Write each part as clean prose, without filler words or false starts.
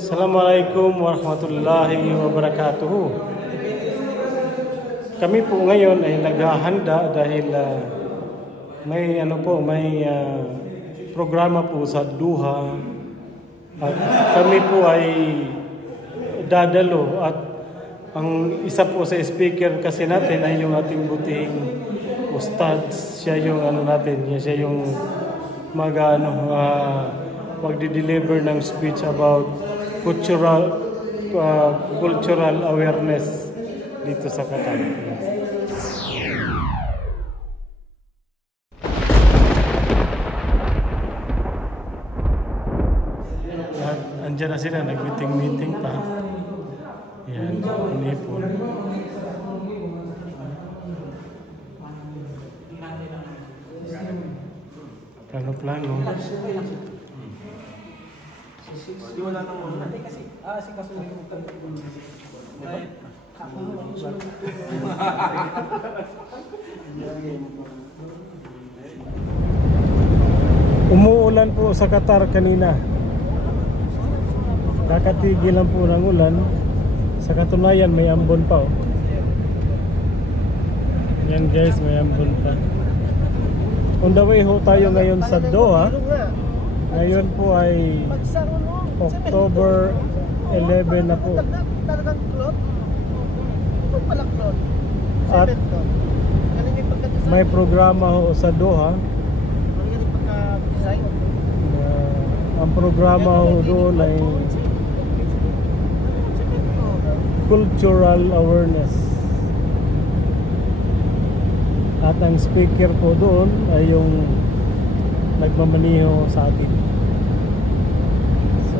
Assalamualaikum warahmatullahi wabarakatuh. Kami po ngayon ay naghahanda dahil may programa po sa Doha at kami po ay dadalo at ang isa po sa speaker kasi natin ay yung ating butihing ustad. Siya yung siya yung magdi-deliver ng speech about cultural awareness dito sa Qatar. Andiyan na sila, nag-meeting pa. Yan, unipon. Plano-plano. Di wala nang muna. Kasi kasunod mo kanta ko. Umuulan po sa Qatar kanina. Kakatigil lang po ng ulan. Sa katunayan may ambon pa. Yan guys, may ambon pa. On the way ho tayo ngayon sa Doha. Ngayon po ay October 11 na po. At may programa ho sa Doha. Ang programa ho doon ay cultural awareness. At ang speaker po doon ay yung nagmamaniho sa atin. So,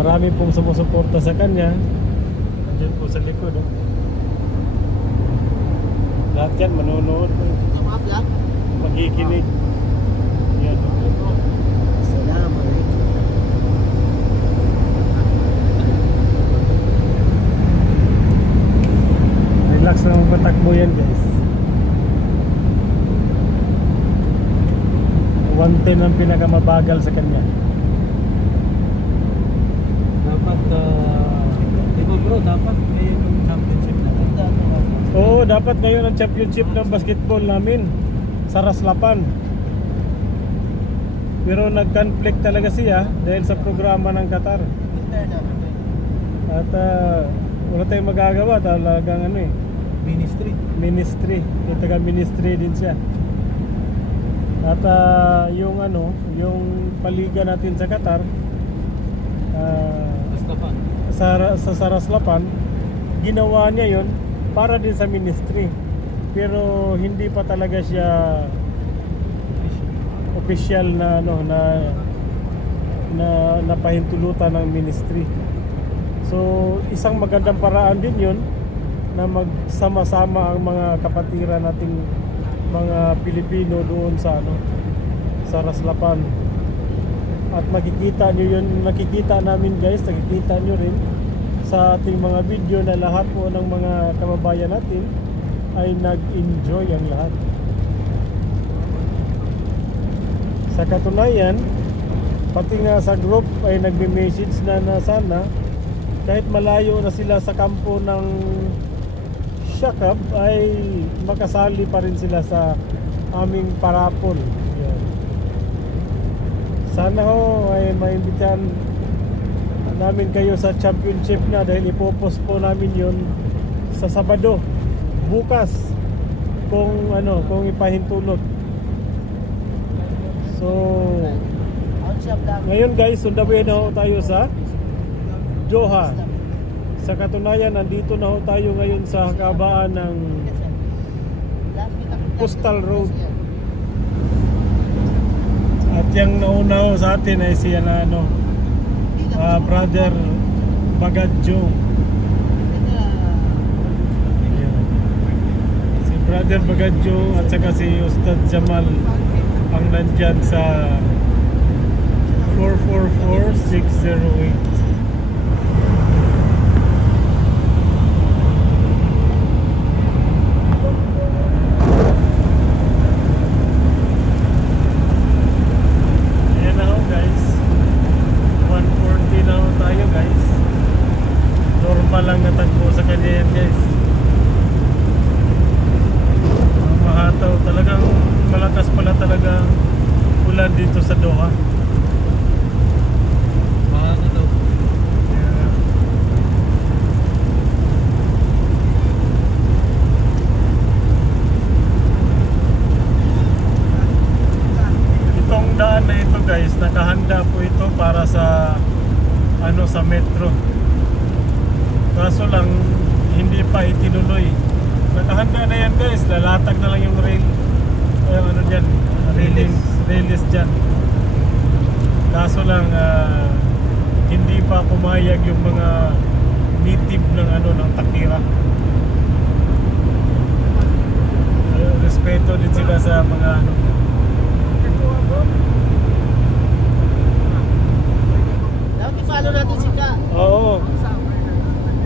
marami pong sumusuporta sa kanya. Nandiyan po sa likod. Lahat yan manonood. Magikinig. Yan. Relax lang ang patakbo yan guys. 110 ang pinakamabagal sa kanya. Dapat, di ba bro, dapat ngayon yung championship na. Oo, dapat ngayon ang championship ng basketball namin sa Raslapan. Pero nag-conflict talaga siya dahil sa programa ng Qatar. At wala tayong magagawa, talagang ministry. Taga-ministry din siya. At yung paliga natin sa Qatar, sa Raslapan, ginawa niya yon para din sa ministry. Pero hindi pa talaga siya official na pahintulutan ng ministry. So isang magandang paraan din yun na magsama-sama ang mga kapatiran nating mga Pilipino doon sa Raslapan. At nakikita namin guys, nakikita nyo rin sa ating mga video na lahat po ng mga kababayan natin ay nag-enjoy ang lahat. Sa katunayan, pati nga sa group ay nagme-message na sana kahit malayo na sila sa kampo ng Shakab ay makasali pa rin sila sa aming parapol. Yan. Sana ho ay maimbitahan namin kayo sa championship na dahil ipopost po namin yun sa Sabado bukas kung ipahintulot. So ngayon guys, on the way na ho tayo sa Doha. Sa katunayan, nandito na ho tayo ngayon sa kabaan ng Coastal Road. At yung nauna ho sa atin ay si Brother Bagadjo. Si Brother Bagadjo at saka si Ustad Jamal ang nandyan sa 444608. Ayan na ho guys, 140 na ho tayo guys. ano sa metro. Kaso lang hindi pa itinuloy. Nakahanda na yan guys, lalatag na lang yung rail. Ano dyan, railis dyan. Kaso lang hindi pa pumayag yung mga native ng ano ng Takira. Respeto din sila sa mga ano. Dapat i-follow natin si Ka. Oo.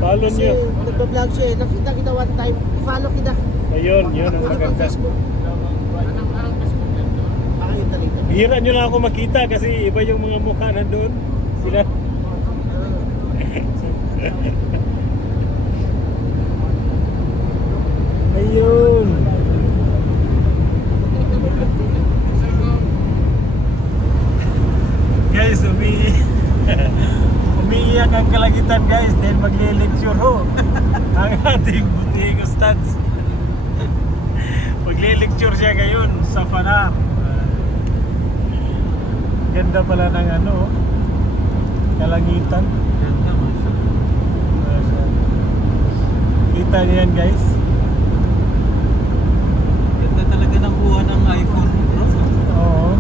Follow Kasi niyo. nagpa-vlog siya eh. Nakita kita one time. I-follow kita. Ayun, yun ang Pwede pang maganda. Facebook. Baka yun talaga. Bihira nyo lang ako makita kasi iba yung mga mukha nandun. Sila. Ayun. Guys, umiiyak ang Kalagitan guys dahil magle-lecture ho. Ang ating buting ustads. Magle-lecture siya ngayon sa Fanar. Ganda pala ng ano, Kalangitan. Ganda, masya. Kita niyo yan guys. Ganda talaga ng kuha ng iPhone, bro. Oo.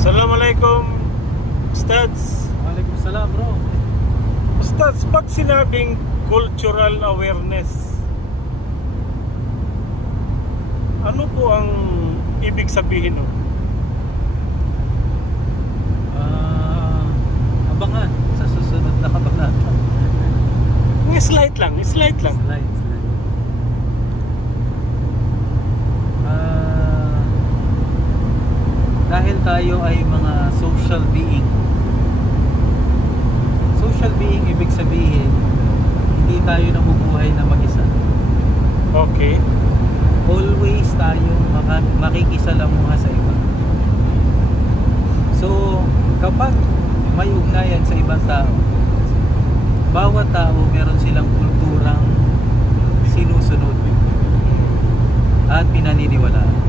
Assalamualaikum Ustads. Waalaikumsalam, bro. Ustads, pag sinabing cultural awareness, ano po ang ibig sabihin nun? Abangan sa susunod na kabanata. Slight lang, slight lang. Slide. Dahil tayo ay mga social being. Social being, ibig sabihin, hindi tayo nabubuhay na mag-isa. Okay. Always tayo makikisalamuha sa iba. So, kapag may ugnayan sa ibang tao, bawat tao meron silang kulturang sinusunod at pinaniniwalaan.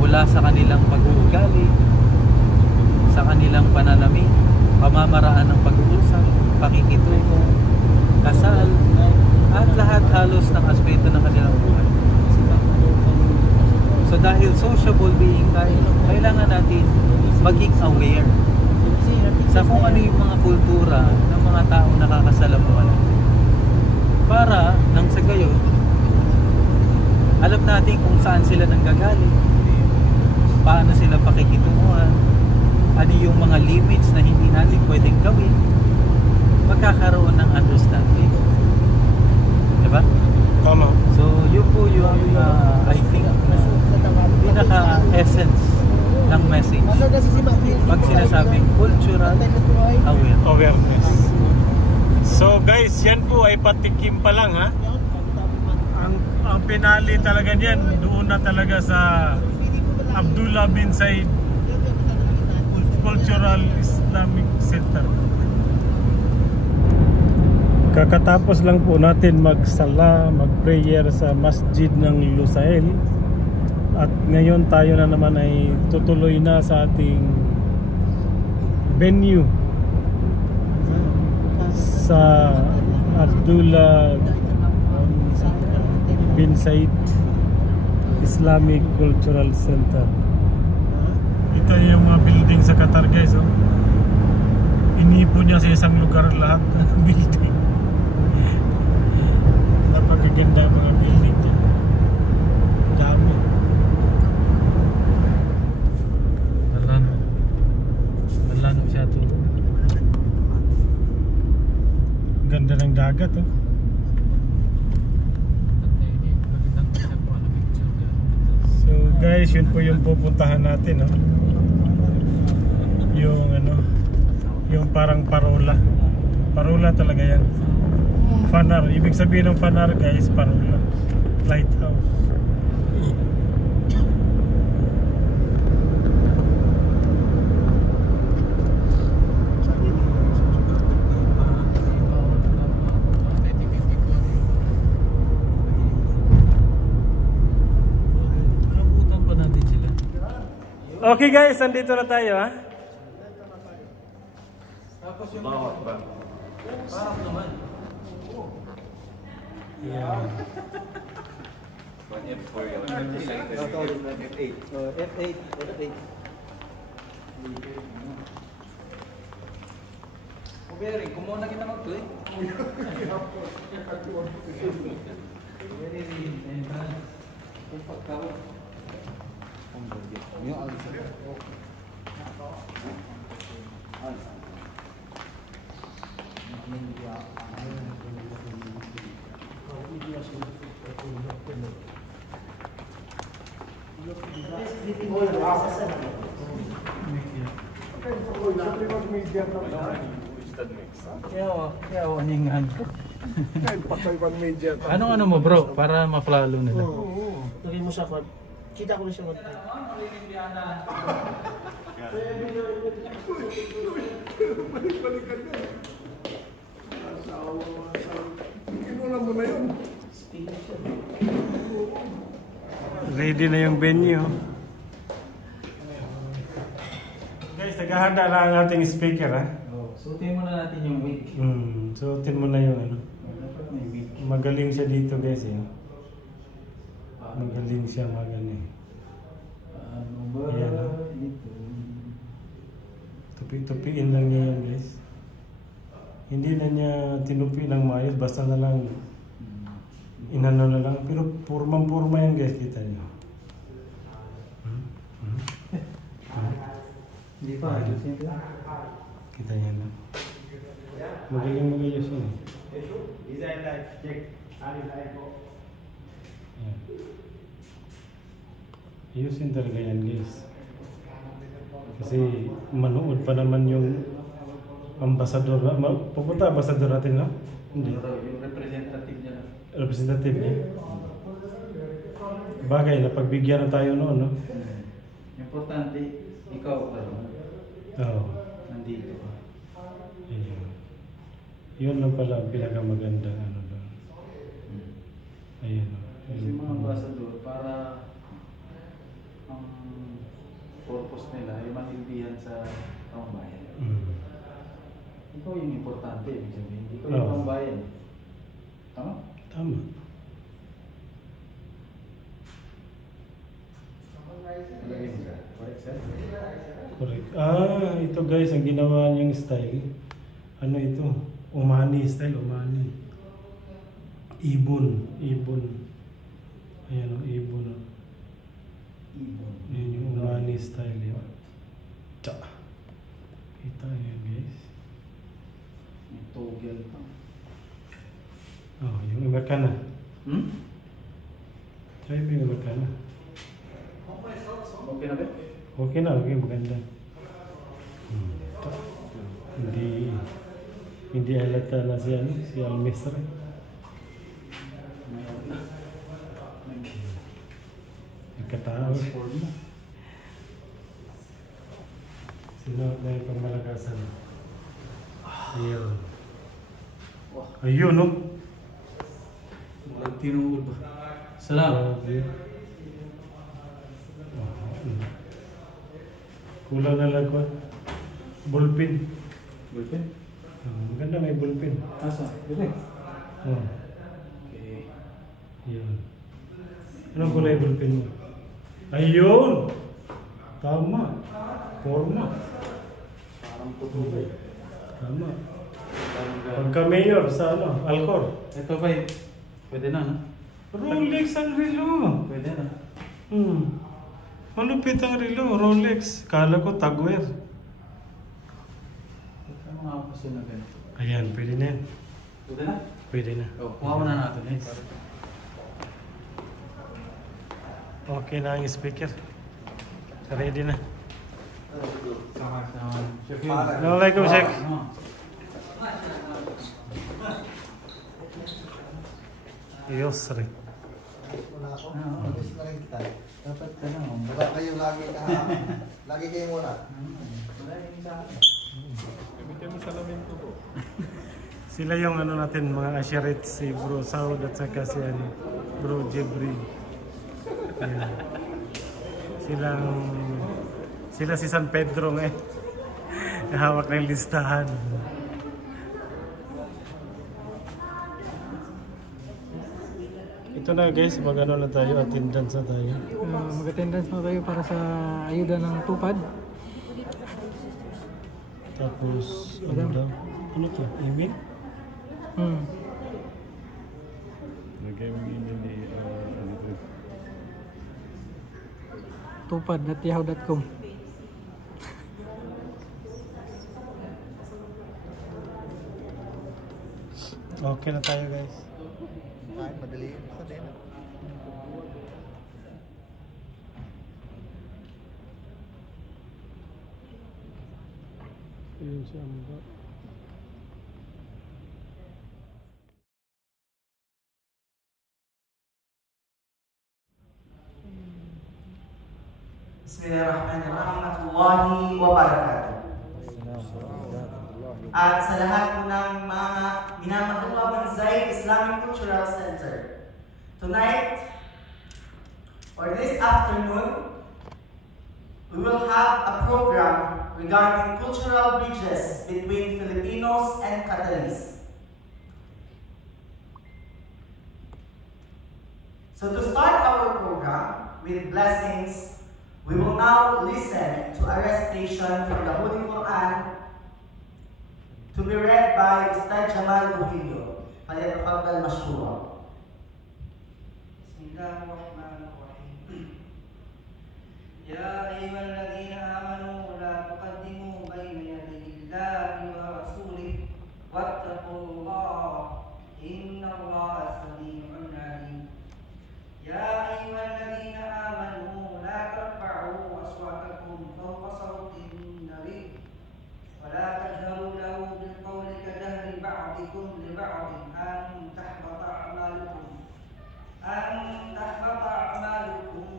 Mula sa kanilang pag-uugali, sa kanilang pananamit, pamamaraan ng pag-uusap, pakikitungo, kasal, at lahat halos ng aspeto ng kanilang buhay. So dahil sociable being tayo, kailangan natin maging aware sa kung ano yung mga kultura ng mga taong nakakasalamuhan natin. Para nang sa gayon, alam natin kung saan sila nanggagaling, paano sila pakikitunguhan, ano yung mga limits na hindi natin pwedeng gawin, magkakaroon ng understanding. Diba? Tama. So yun po yung I think pinaka-essence ng message pag sinasabing cultural Awareness. So guys, yan po ay patikim pa lang ha. Ang pinali talaga niyan, doon na talaga sa Abdullah bin Said Cultural Islamic Center. Kakatapos lang po natin magsala, mag-prayer sa masjid ng Lusail. At ngayon tayo na naman ay tutuloy na sa ating venue sa Abdullah bin Said Islamic Cultural Center. Ito yung mga building sa Qatar guys, oh. Inipo niya sa isang lugar lahat ng building. Napakaganda mga building niya. Dami. Malano siya to. Ganda ng dagat, oh. So guys, yun po yung pupuntahan natin, oh. Yung ano, yung parang parola. Parola talaga yan. Fanar, ibig sabihin ng Fanar guys, parola. Lighthouse. Okay guys, nandito na tayo ha. Tapos yung parang naman. Yeah. F4 yun. F8. F8. Very, kumuha na kita mag-play. Kaya waningan ko. Anong ano mo bro? Para ma-follow nila. Lagay mo sa kwan. Kita ko na siya one time. Ready na yung venue. Guys, naghahanda na ang ating speaker ha. Suotin mo na natin yung wig. Suotin mo na yung ano. May wig. Magaling siya dito guys eh. Magaling siya magaling. Ano ba Ayan, ito? Tupi-tupiin lang niya yan guys. Hindi na niya tinupi ng maayos, basta na lang inano na lang. Pero purmang-purma yan guys, kita niyo. Hindi pa, ayusin ko. Kita niya lang. Magaling mag-ayos yun eh. Ayan. Ayusin talaga yan guys. Kasi manood pa naman yung ambasador. Pupunta ambasador natin no? Hindi. Yung representative niya lang. Representative niya. Bagay na pagbigyan na tayo noon no? Importante, ikaw Oo. nandito ka. Ayun. Yun lang pala ang pinakamagandang ano doon. Ayun. Kasi mga ambassador, para ang purpose nila ay matilbihan sa taong bayan. Ikaw yung importante, ibig sabihin. Ikaw yung taong bayan. Tama? Tama. Lagay mo siya. Correct, sir? Correct. Ito guys, ang ginawa niyang style. Ano ito? Umani style, umani. Ibon. Ayan o, ibon o. Ayan yung umani style yun. Tsa. Kita nyo guys. May togel pa. Oh, yung Amerikana. Try pa yung Amerikana. Okay na ba? Okay na, okay, maganda. Hindi halata na si Almestre. Nagkatao. Sino na yung pangmalakasan? Ayun. Ayun, no? Walang tinuod ba? Salamat. Kulang na lang ko. Ballpen. Ballpen? Maganda may ballpen. Asa? Ballpen? Oh. Okay. Yun. Anong kulay ballpen mo? Ayun! Tama. Forma. Parang putuloy. Tama. Pagka mayor sa ano, Alcor. Ito ba yun? Pwede na, no? Rolex ang relo. Pwede na. Malupit ang relo, Rolex. Kala ko Tagwer. Ito mga kapaso na ganito. Ayan, pwede na yan. Pwede na? Pwede na. Kuha mo na natin. Yes. Okay na ang speaker. Ready na. Sama-sama. Assalamualaikum, Sheikh. Yusri. Wala ako. Mag-gusto na rin kita. Dapat ka na. Wala kayo lagi na. Lagi kayo muna. Wala yung sa akin. Sila yung ano natin, mga asherit, si Bro Saud at saka si ano, Bro Jebri. Ayan. Silang Sila si San Pedro nga eh. Hawak ng listahan. Ito na guys, mag-ano na tayo, attendance na tayo. Mag-attendance na tayo para sa ayuda ng tupad. Tapos, ano daw? Ano to? Email? Nag-email ni ano to? Tupad.yahoo.com. Okay na tayo guys. Kahit madali sa din. Ayun siya mga. Bismillahirrahmanirrahim. Warahmatullahi wabarakatuh. At sa lahat po ng mga minamahal na Banzai Islamic Cultural Center, tonight or this afternoon, we will have a program regarding cultural bridges between Filipinos and Catalans. So to start our program with blessings, we will now listen to a recitation from the Holy Quran to be read by Ustad Jamal Buhilyo. فليتفضل مشكورا. بسم الله الرحمن الرحيم. يا أيها الذين آمنوا لا تقدموا بين يدي الله ورسوله واتقوا الله إن الله سميع عليم. يا أيها الذين آمنوا لا ترفعوا أصواتكم فوق صوت النبي ولا تجهروا له بالقول كجهر بعضكم لبعض أن تحبط أعمالكم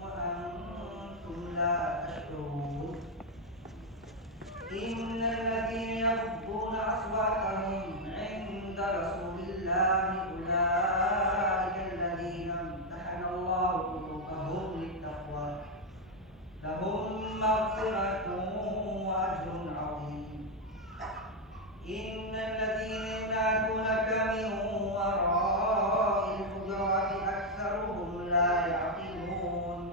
وأنتم لا تشعرون. إن الذين يغضون أصواتهم عند رسول الله أولئك الذين امتحن الله قلوبهم للتقوى لهم مغفرة وأجر عظيم. إن الذين ينادونك من وراء الحجرات أكثرهم لا يعقلون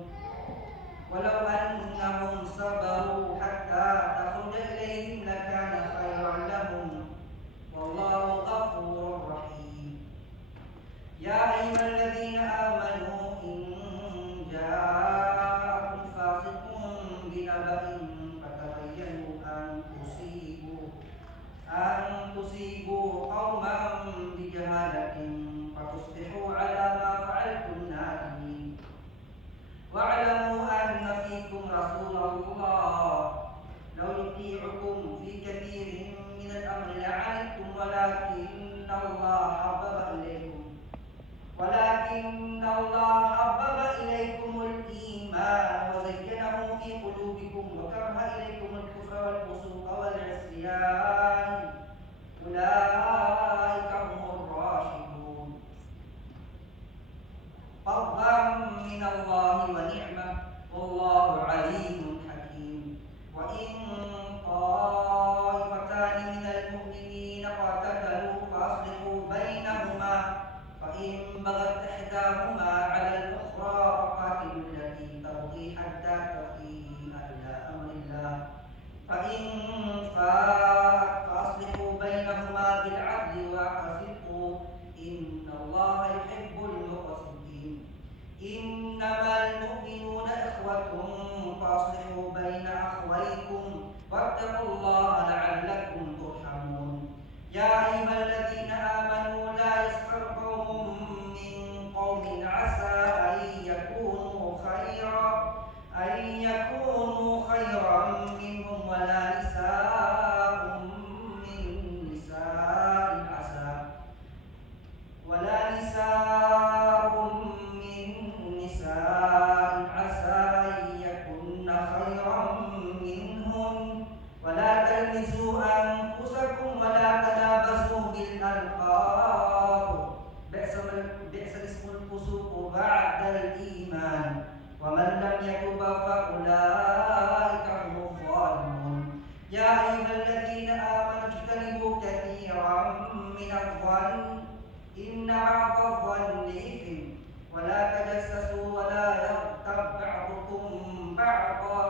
ولو أنهم صبروا حتى تخرج إليهم لكان خيرا لهم والله غفور رحيم. يا أيها الذين آمنوا إن جاءكم فاسق بنبأ فتبينوا أن تصيبوا قوما بجهالة فتصبحوا على ما فعلتم نادمين. واعلموا أن فيكم رسول الله لو يطيعكم في كثير من الأمر لعنتم ولكن الله حبب إليكم الإيمان وزينه في قلوبكم وكره إليكم الكفر والفسوق والعصيان أولئك هم الراشدون. فضلا من الله ونعمة والله عليم حكيم. وإن طائفتان من المؤمنين اقتتلوا فأصلحوا بينهما فإن بغت إحداهما على الأخرى فقاتلوا التي تبغي حتى تفيء إلى أمر الله فإن فاءت فأصلحوا بينهما بالعدل وأقسطوا إن الله يحب المقسطين. إنما المؤمنون إخوة فأصلحوا بين أخويكم واتقوا الله لعلكم ترحمون. يا أيها الذين آمنوا لا يسخر قوم من قوم عسى أن يكونوا خيرا منهم ولا نساء من نساء عسى أن يكن خيرا منهن ولا تلمزوا أنفسكم ولا تنابزوا بالألقاب بئس الاسم الفسوق بعد الإيمان ومن لم يتب فأولئك هم من الظن إن بعض الظن إثم ولا تجسسوا ولا يغتب بعضكم بعضا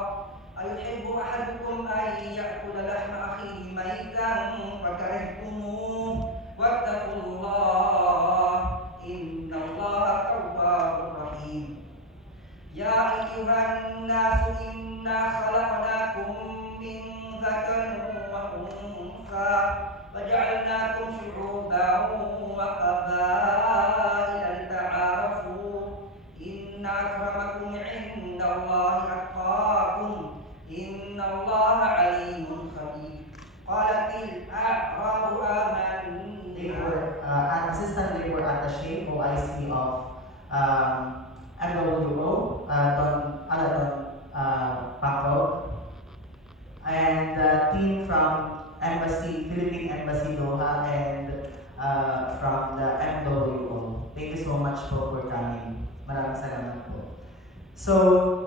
أيحب أحدكم أن يأكل لحم أخيه ميتا فكرهتموه واتقوا الله إن الله تواب رحيم يا أيها الناس إنا خلقناكم من ذكر وأنثى وجعلناكم شعوبا وقبائل لتعارفوا إن أكرمكم عند الله أتقاكم إن الله عليم خبير قالت الأعراب Assistant Labor Attaché OIC of MWO, Don Aladon Paco, and team from Philippine Embassy Doha, and from the MWO. Thank you so much for coming. Maraming salamat po. So,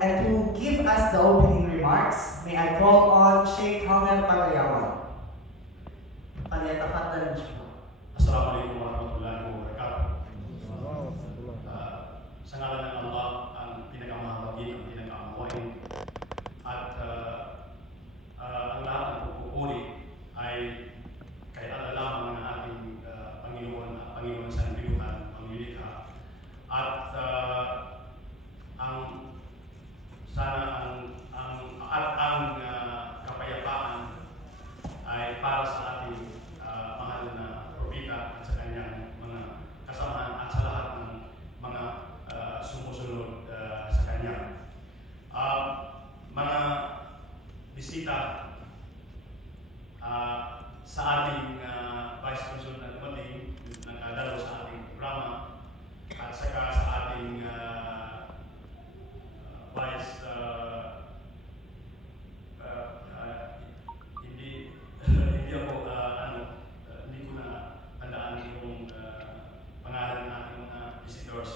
and to give us the opening remarks, may I call on Sheikh Homer Pagayawan. Palyatafatan siya. Assalamualaikum warahmatullahi wabarakatuh. Sa ngalan ng Allah, ang pinakamahabagin, ang pinakamawain, at ang lahat ng pagpupuri ay kay Allah lamang ng ating Panginoon sa Panginoon, ang Lilikha. At ang kapayapaan ay para sa ating mahal na propeta at sa kanyang mga kasamahan at sa lahat ng mga sumusunod sa kanya. Mga bisita sa ating Vice Consul na dumating, nagdalaw sa ating programa, at saka sa ating Vice hindi ko na tandaan yung pangalan ng ating mga visitors.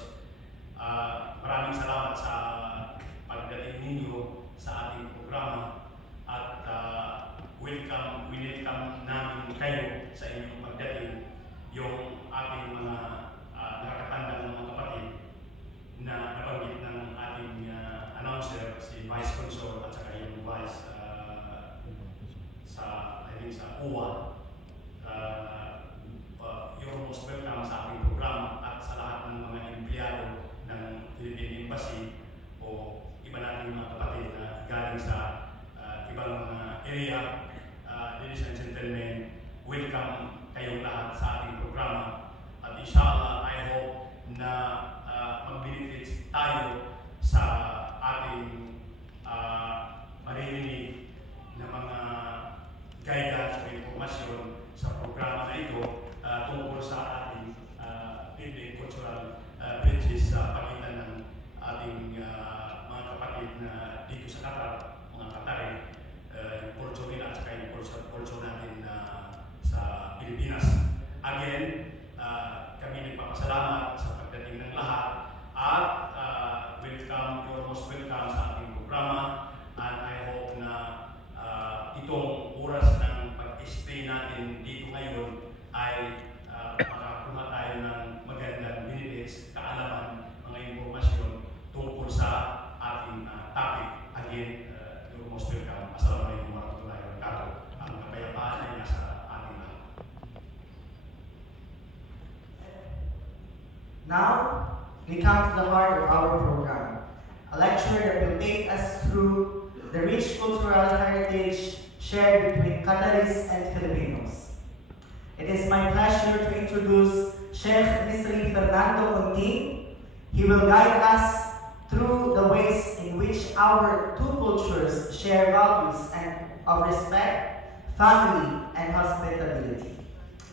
Maraming salamat sa pagdating ninyo sa ating programa, at welcome namin kayo sa inyong pagdating. Yung ating mga nakakatandang mga kapatid na nabanggit ng ating announcer, si Vice Consul, at saka yung Vice sa UWA. You're most welcome sa ating programa, at sa lahat ng mga empleyado ng Philippine Embassy o iba nating mga kapatid na galing sa ibang mga area. Ladies and gentlemen, welcome kayong lahat sa ating programa, at inshallah I hope na mag-benefit tayo sa ating maririnig na mga guidance o informasyon sa programa na ito tungkol sa ating building cultural bridges sa pagitan ng ating mga kapatid na dito sa Qatar, mga Qatari, yung culture nila at saka yung culture natin sa Pilipinas. Again, kami nagpapasalamat sa pagdating ng lahat, at welcome, you're most welcome sa ating programa, and I hope na itong oras ng pag-stay natin dito ngayon ay makakuha tayo ng magandang benefits, kaalaman, mga impormasyon tungkol sa ating topic. Again, you're most welcome. Assalamualaikum warahmatullahi wabarakatuh. Ang kapayapaan ay nasa ating lahat. Now, we come to the heart of our program, a lecture that will take us through the rich cultural heritage shared between Qataris and Filipinos. It is my pleasure to introduce Sheikh Misri Fernando Contin. He will guide us through the ways in which our two cultures share values of respect, family, and hospitality.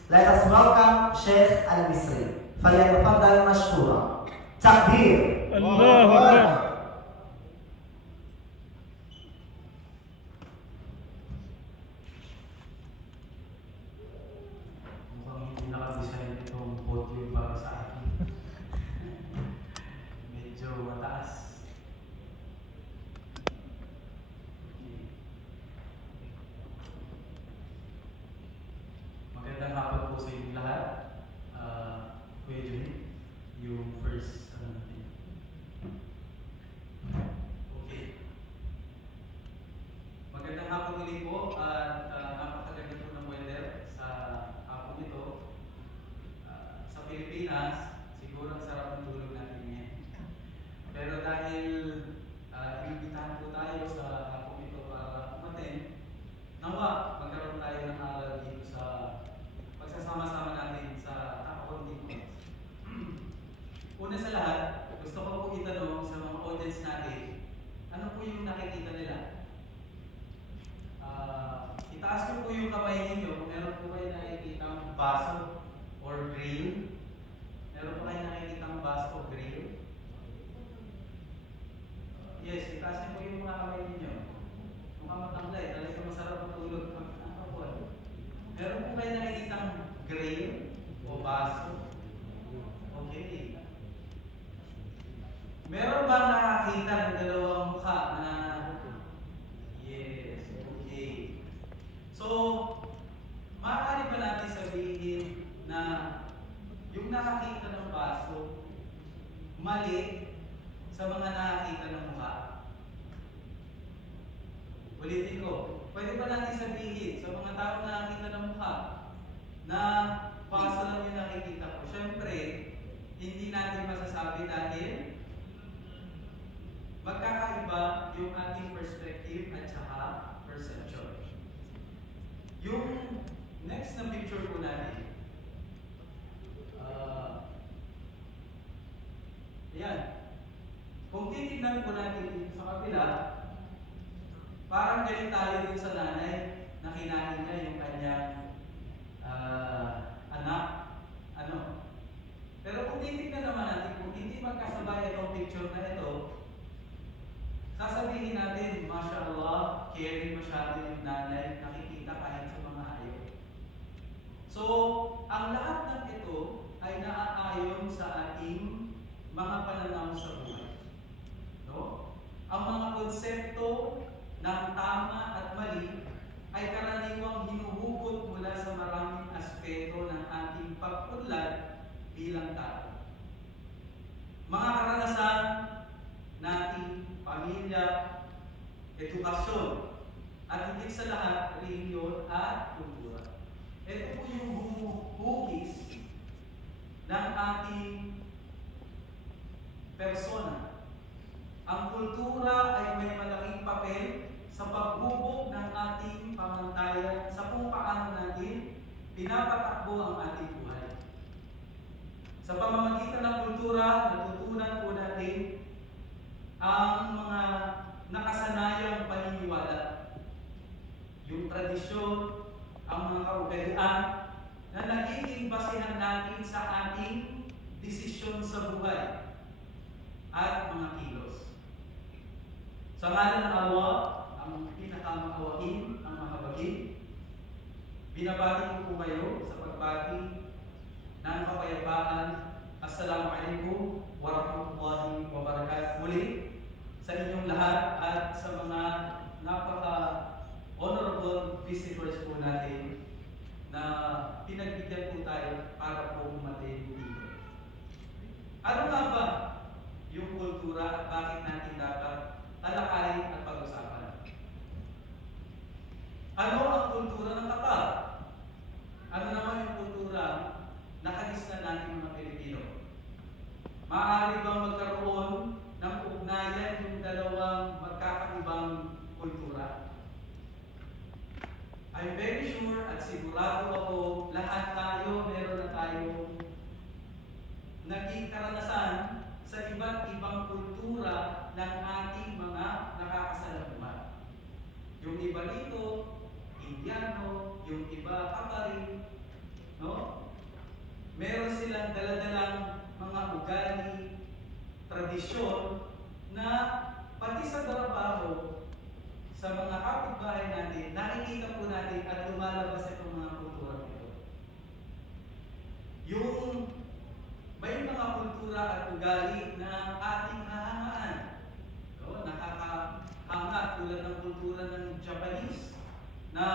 Let us welcome Sheikh Al-Misri. فليتفضل مشكورا. تكبير. الله أكبر. Mukhang hindi nakadesign itong podium para sa akin. Medyo mataas. Okay. Magandang hapon po sa inyong lahat. Pilipinas, siguro ang sarap ng tulog natin ngayon. Pero dahil inimbitahan po tayo sa hapong ito para umaten, nawa magkaroon tayo ng aral dito sa pagsasama-sama natin sa Tapakonting Course. Una sa lahat, gusto ko po itanong sa mga audience natin, ano po yung nakikita nila? Itaas ko po yung kamay ninyo kung meron po kayo nakikita ang baso or grill. Meron po kayo nakikita ang baso o grill? Yes, itaas niyo po yung mga kamay ninyo. Mukhang matamlay, talagang masarap matulog. Meron po kayo nakikita ang grill o baso? Okay. Meron ba nakakita ng dalawang mukha na yes, okay. So, maaari ba natin sabihin na yung nakakita ng baso mali sa mga nakakita ng mukha? Ulitin ko, pwede ba natin sabihin sa mga tao na nakakita ng mukha na baso lang yung nakikita ko? Siyempre, hindi natin masasabi dahil magkakaiba yung ating perspective at saka perception. Yung next na picture po natin, ayan. Kung titignan po natin dito sa kabila, parang galing tayo dun sa nanay na kinain niya yung kanyang anak. Ano? Pero kung titignan naman natin, kung hindi magkasabay itong picture na ito, sasabihin natin, Masya Allah, caring masyado yung nanay, nakikita kahit sa mga ayaw. So, ang lahat ng ito ay naaayon sa ating mga pananaw sa buhay. No? Ang mga konsepto ng tama at mali ay karaniwang hinuhugot mula sa maraming aspeto ng ating pagpunlad bilang tao. Mga karanasan nating pamilya, edukasyon, at higit sa lahat, reliyon at kultura. Ito po yung hugis ng ating persona. Ang kultura ay may malaking papel sa paghubog ng ating pamantayan sa kung paano natin pinapatakbo ang ating buhay. Sa pamamagitan ng kultura, natutunan po natin ang mga nakasanayang paniniwala, yung tradisyon, ang mga kaugalian na nagiging basihan natin sa ating desisyon sa buhay at mga kilos. Sa ngalan ng Allah, ang pinakamaawain, ang mahabagin, binabati ko po kayo sa pagbati ng kapayapaan. Assalamualaikum warahmatullahi wabarakatuh. Muli sa inyong lahat at sa mga napaka-honorable visitors po natin na pinagbigyan po tayo para po umatin dito. Ano nga ba yung kultura at bakit natin dapat talakayin at pag-usapan? Ano ang kultura ng kapal? Ano naman yung kultura na kagisnan natin mga Pilipino? Maaari bang magkaroon ng ugnayan yung dalawang magkakaibang kultura? I'm very sure at sigurado ako lahat tayo meron na tayong naging karanasan sa iba't ibang kultura ng ating mga nakakasalamuhan. Yung iba dito, Indiano, yung iba Kapari, no? Meron silang daladalang mga ugali, tradisyon na pati sa trabaho, sa mga kapitbahay natin, nakikita po natin at lumalabas itong mga kultura nito. Yung may mga kultura at ugali na ating hahangaan. No? Nakakahangat tulad ng kultura ng Japanese na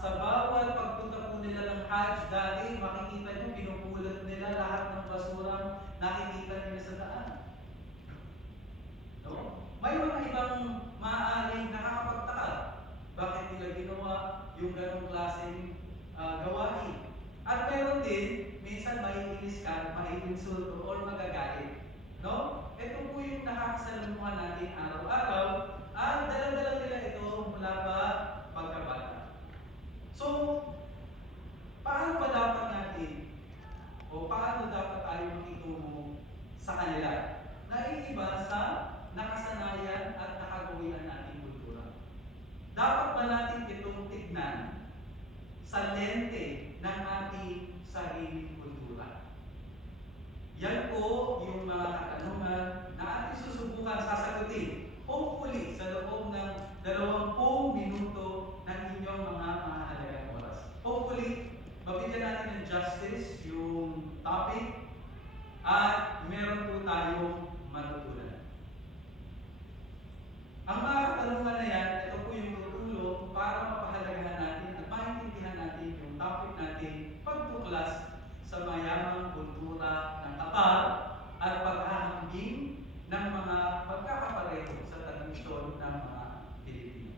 sa bawat pagpunta po nila ng Hajj dati, makikita nyo, pinupulot nila lahat ng basurang nakikita nila sa daan. No? May mga ibang maaaring nakakapagtaka. Bakit nila ginawa yung ganong klaseng gawain? At meron din, minsan maiinis ka ka, maiinsulto, or magagalit. No? Ito po yung nakakasalamuhan natin araw-araw at dala-dala nila ito mula pa pagkabata. So, paano ba dapat natin o paano dapat tayo makitungo sa kanila? Naiiba sa nakasanayan at nakagawian nating kultura. Dapat ba natin itong tignan sa lente ng ating sariling kultura? Yan po yung mga katanungan na ating susubukan sasagutin. Hopefully, sa loob ng 20 minuto ng inyong mga mahalagang oras. Hopefully, mabigyan natin ng justice yung topic at meron po tayong matutunan. Ang mga katanungan na yan, ito po yung tutulong para mapahalagahan natin at maintindihan natin yung topic natin pagtuklas sa mayamang kultura ng kapal at paghahambing ng mga pagkakapareho sa tradisyon ng mga Pilipino.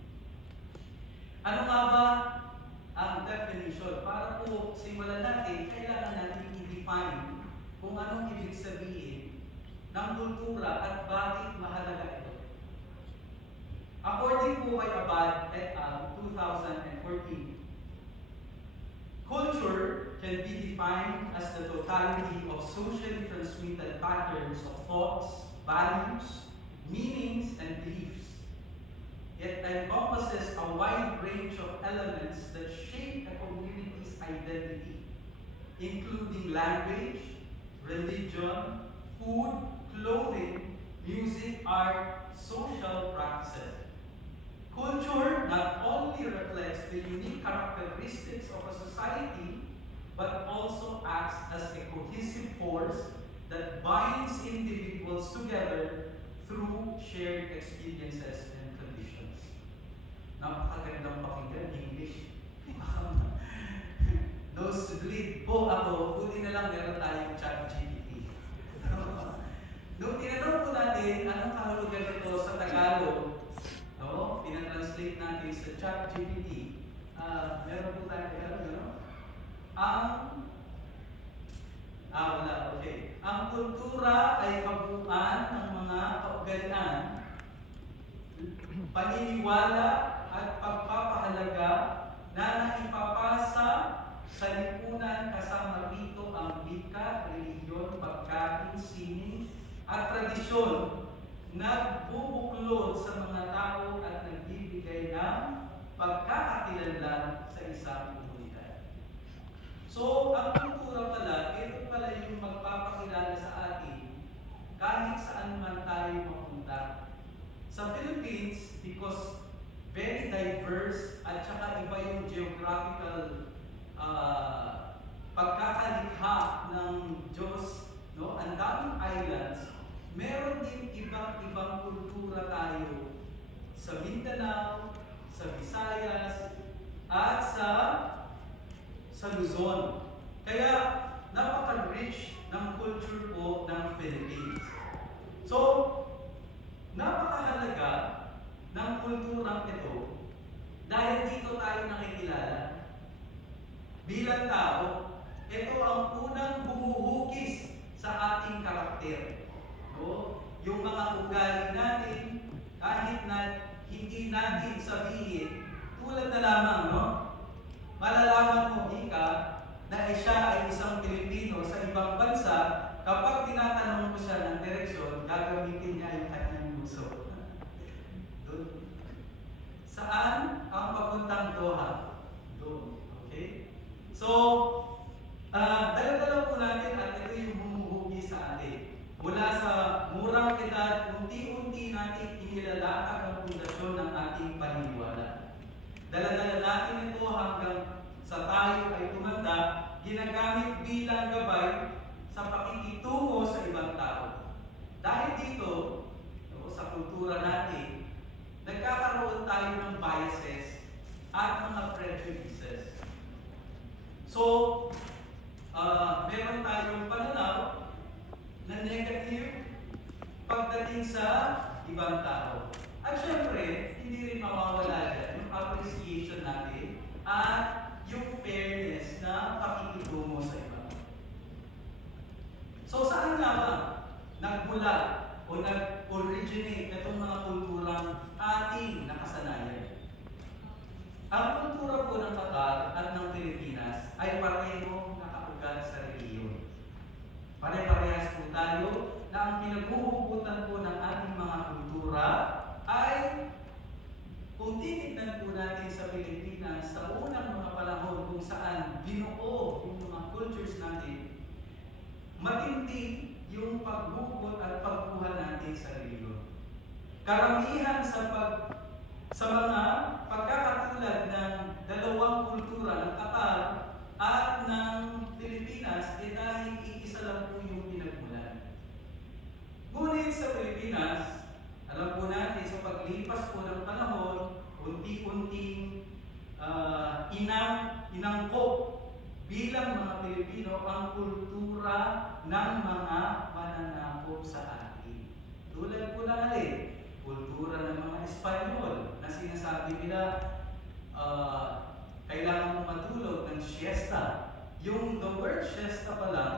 Ano nga ba ang definition? Para po simulan natin, kailangan natin i-define kung anong ibig sabihin ng kultura at bakit mahalaga ito. According po kay Abad et al. 2014, culture can be defined as the totality of socially transmitted patterns of thoughts, values, meanings, and beliefs. It encompasses a wide range of elements that shape a community's identity, including language, religion, food, clothing, music, art, social practices. Culture not only reflects the unique characteristics of a society, but also acts as a cohesive force that binds individuals together through shared experiences and conditions. Napakagandang pakinggan, English. Nose to bleed po ako, buti na lang meron tayong ChatGPT. Nung tinanong po natin anong kahulugan nito sa Tagalog, no? Pinatranslate natin sa ChatGPT. Meron po tayong Tagalog, no? Wala, okay. Ang kultura ay kabuuan ng mga kaugalian, paniniwala at pagpapahalaga na naipapasa sa lipunan kasama rito ang wika, relihiyon, pagkain, sining, at tradisyon nagbubuklod sa mga tao at nagbibigay ng pagkakakilanlan sa isang komunidad. So, ang kultura pala, ito pala yung magpapakilala sa atin kahit saan man tayo mapunta. Sa Philippines, because very diverse at saka iba yung geographical pagkakalikha ng Diyos, no? Ang daming islands, meron din ibang kultura tayo sa Mindanao, sa Visayas, at sa Luzon. Kaya napaka-rich ng culture po ng Philippines. So, napakahalaga ng kulturang ito dahil dito tayo nakikilala. Bilang tao, ito ang unang bumuhukis sa ating karakter. No? Yung mga ugali natin, kahit na hindi natin sabihin, tulad na lamang, no? Malalaman mo, Ika, na siya ay isang Pilipino sa ibang bansa, kapag tinatanong mo siya ng direksyon, gagamitin niya yung kanyang puso. Doon. Saan ang papuntang Doha? Doon. Okay? So, dala-dala po natin at ito yung bumuhugi sa atin. Mula sa murang edad, unti-unti natin inilalatag ang pundasyon ng ating paniniwala. Dala-dala natin ito hanggang sa tayo ay tumanda, ginagamit bilang gabay sa pakikitungo sa ibang tao. Dahil dito, sa kultura natin, nagkakaroon tayo ng biases at mga prejudices. So, meron tayong pananaw na negative pagdating sa ibang tao. At syempre, hindi rin mawawala dyan yung appreciation natin at yung fairness na pakikitungo sa iba. So saan nga ba nagmula o nag-originate itong mga kulturang ating nakasanayan? Ang kultura po ng Qatar at ng Pilipinas ay pareho nakaugat sa relihiyon. Pare-parehas po tayo na ang pinaghuhugutan po ng ating mga kultura ay, kung titignan po natin sa Pilipinas, sa unang mga panahon kung saan binuo yung mga cultures natin, matindi yung paghugot at pagkuha natin sa relihiyon. Karamihan sa mga pagkakatulad ng dalawang kultura ng Qatar at ng Pilipinas, dahil iisa lang po yung pinagmulan. Ngunit sa Pilipinas, alam po natin sa paglipas po ng panahon, unti-unting inangkop bilang mga Pilipino ang kultura ng mga mananakop sa atin. Tulad po na alin, kultura ng mga Espanyol na sinasabi nila kailangan mo matulog ng siesta. Yung the word siesta pa lang,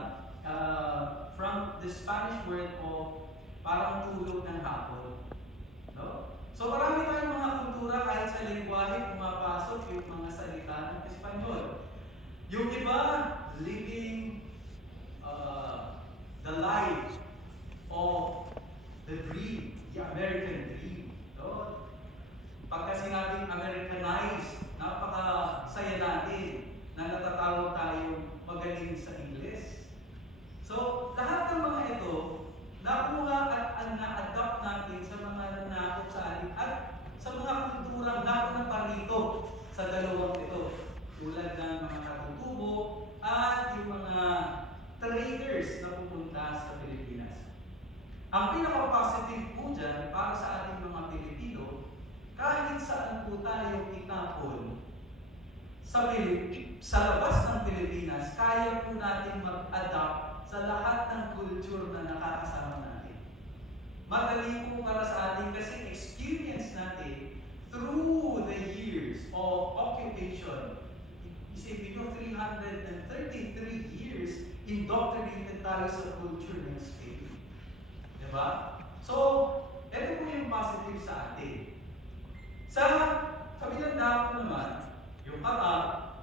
from the Spanish word of parang tulog ng hapon. No? So marami tayong mga kultura kahit sa lingwahe pumapasok yung mga salita ng Espanyol. Yung iba, living the life of the dream, the American dream. No? Pagka sinabing Americanized, napakasaya natin na natatawag tayong magaling sa Ingles. So, lahat ng mga ito, nakuha at na-adapt natin sa mga nanakop sa atin at sa mga kulturang nakuha pa rito sa dalawang ito. Tulad ng mga katutubo at yung mga traders na pupunta sa Pilipinas. Ang pinaka-positive po dyan para sa ating mga Pilipino, kahit saan po tayo itapon sa labas ng Pilipinas, kaya po natin mag-adapt sa lahat ng culture na nakakasama natin. Madali po para sa atin kasi experience natin through the years of occupation. Isipin nyo, 333 years indoctrinated tayo sa culture ng Spain. Diba? So, ito po yung positive sa atin. Sa kabilang dako naman, yung Qatar,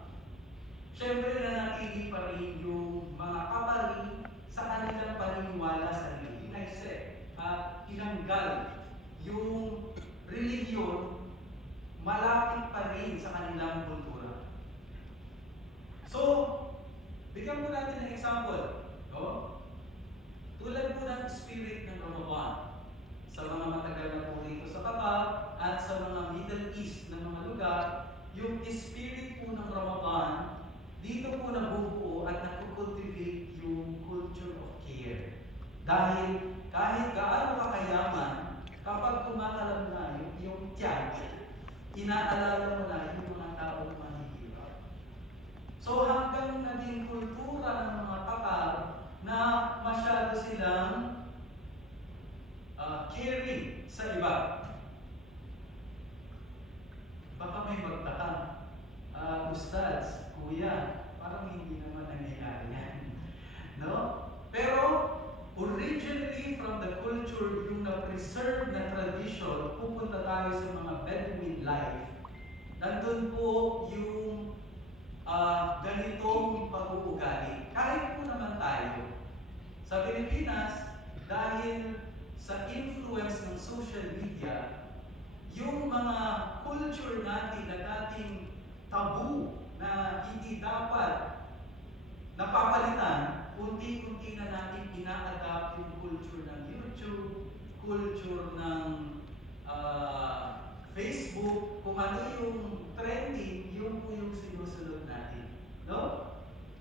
syempre nanatili pa rin yung mga Qatari sa kanilang paniniwala sa relihiyon. Tinanggal yung relihiyon malapit pa rin sa kanilang kultura. So, bigyan po natin ng example. No? Tulad po ng spirit ng Ramadan sa mga matagal na po rito sa Qatar at sa mga Middle East na mga lugar, yung spirit po ng Ramadan, dito po nabubuo at nakukultivate yung culture of care. Dahil kahit gaano kakayaman, kapag kumakalam na yung tiyan, inaalala mo na yung mga taong mahihirap. So hanggang naging kultura ng mga Qatar na masyado silang caring sa iba. Baka may magtaka, Ustads, Kuya, parang hindi naman nangyayari yan. No? Pero originally from the culture, yung na-preserve na tradition, pupunta tayo sa mga Bedouin life. Nandun po yung ganitong pag-uugali. Kahit po naman tayo, sa Pilipinas, dahil sa influence ng social media, yung mga culture natin na dating tabu na hindi dapat napapalitan, unti-unti na natin ina-adapt yung culture ng YouTube, culture ng Facebook, kung ano yung trending, yung po yung sinusunod natin. No?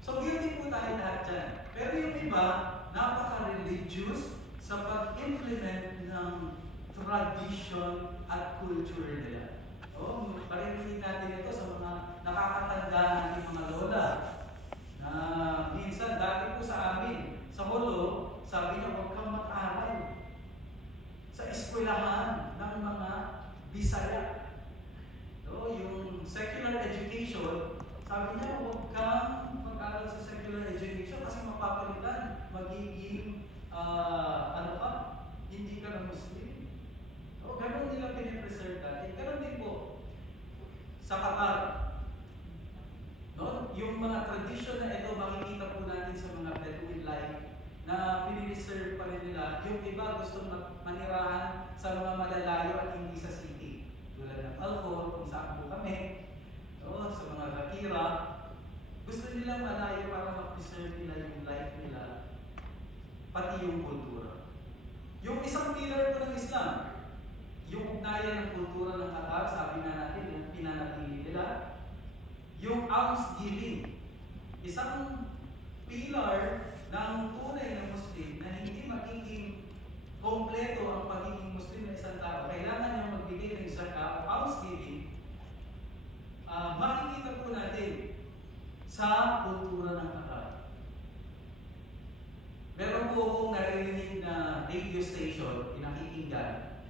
So, guilty po tayo lahat dyan. Pero yung iba, napaka-religious sa pag-implement ng tradition at culture nila. Oh, parinig natin ito sa mga nakakatanda natin mga lola. Na minsan, dati po sa amin, sa Holo, sabi niya, huwag kang mag-aral sa eskwelahan ng mga Bisaya. So, yung secular education, sabi niya, huwag kang mag-aral sa secular education kasi mapapalitan, magiging ano ka, hindi ka na Muslim. O, ganun nila pinipreserve dati. Ganun din po sa Qatar. No? Yung mga tradisyon na ito, makikita po natin sa mga Bedouin life na pinipreserve pa rin nila. Yung iba gustong manirahan sa mga malalayo at hindi sa city. Tulad ng Alcor, kung saan po kami, no? Sa mga Rakira. Gusto nilang malayo para ma-preserve nila yung life nila, pati yung kultura. Yung isang pillar po ng Islam, yung ugnayan ng kultura ng Qatar, sabi na natin, yung pinanatili nila. Yung almsgiving, isang pillar ng tunay na Muslim na hindi magiging kompleto ang pagiging Muslim na isang tao. Kailangan niyang magbigay ng zakah o almsgiving. Makikita po natin sa kultura ng Qatar. Meron po akong naririnig na radio station, pinakikinggan.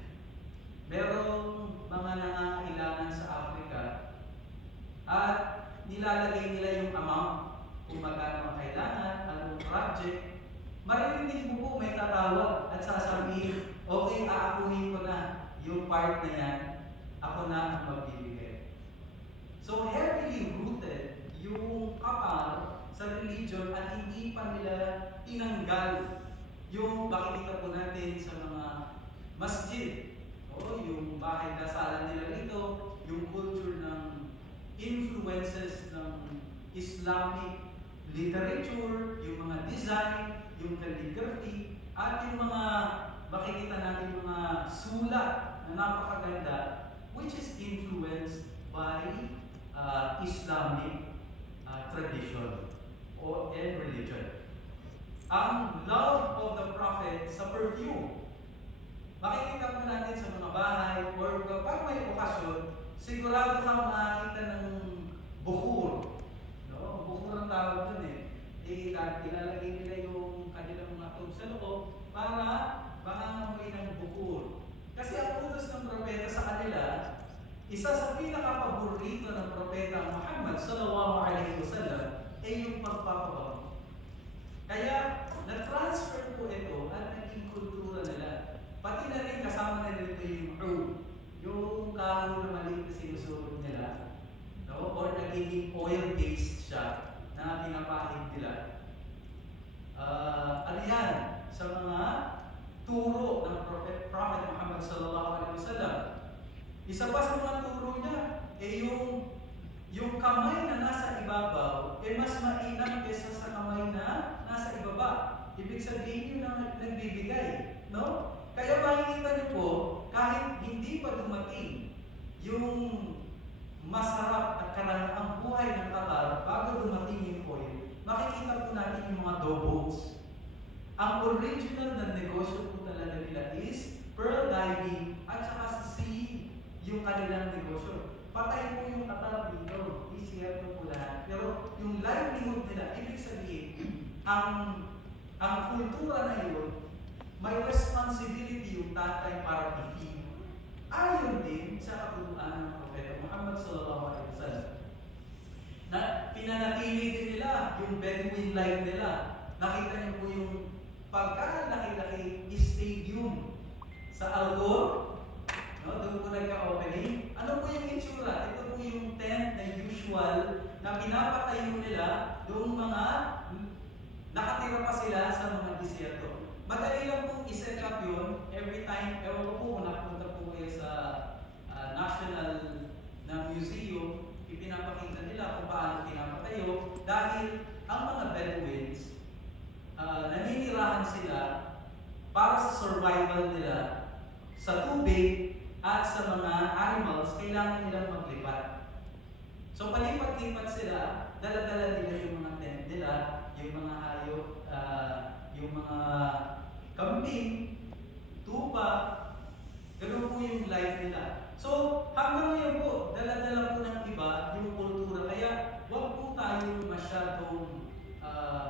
Merong mga nangangailangan sa Africa at nilalagay nila yung amount kung magkano ang kailangan, anong project. Maririnig mo po may tatawag at sasabihin, okay, aakuhin ko na yung part na yan, ako na ang magbibigay. So heavily rooted yung Qatar sa religion at hindi pa nila tinanggal yung makikita po natin sa mga masjid. Yung bahay dasalan nila rito, yung culture ng influences ng Islamic literature, yung mga design, yung calligraphy, at yung mga makikita natin mga sulat na napakaganda, which is influenced by Islamic tradition and religion. Ang love of the Prophet sa perfume, makikita po natin sa mga bahay or kapag may okasyon, sigurado kang makakita ng bukhur. No? Bukhur ang tawag dun eh. Ilalagay nila yung kanilang mga tubs sa loob para mangangamoy ng bukhur. Kasi ang utos ng propeta sa kanila, isa sa pinaka-paborito ng propeta Muhammad sallallahu alaihi wasallam ay yung pagpapabango. Kaya na-transfer po ito at naging kultura nila. Pati na rin kasama na rin ito yung oud, yung kahoy na maliit na sinusunod nila, no? Or nagiging oil-based siya na pinapahid nila. Ano yan? Sa mga turo ng Prophet Muhammad sallallahu alaihi wasallam. Isa pa sa mga turo niya, yung kamay na nasa ibabaw, mas mainam kesa sa kamay na nasa ibaba. Ibig sabihin yun ang nagbibigay. No? Kaya makikita niyo po, kahit hindi pa dumating yung masarap at karanaang buhay ng Qatar bago dumating yung oil, makikita po natin yung mga doughboats. Ang original na negosyo po talaga nila is pearl diving at saka sa sea yung kanilang negosyo. Patay po yung Qatar dito, isiyerto po lahat. Pero yung livelihood nila, ibig sabihin, ang kultura na yun, may responsibility yung tatay para i-feed. Ayon din sa katuruan ng Propeta Muhammad sallallahu alaihi wasallam. Na pinanatili din nila yung Bedouin life nila. Nakita niyo po yung pagkalaki-laki stadium sa Alcor. No, doon po nagka-opening. Ano po yung itsura? Ito po yung tent na usual na pinapatayo nila yung mga nakatira pa sila sa mga disyerto. Madali lang pong i-set up yun every time. Ewan ko po kung napunta po kayo sa National na Museum, ipinapakita nila kung paano pinapatayo dahil ang mga Bedouins, naninirahan sila para sa survival nila sa tubig at sa mga animals, kailangan nilang maglipat. So palipat-lipat sila, dala-dala nila yung mga tent nila, yung mga hayop, yung mga kambing, tupa, ganoon po yung life nila. So hanggang ngayon po, dala-dala po ng iba yung kultura. Kaya huwag po tayong masyadong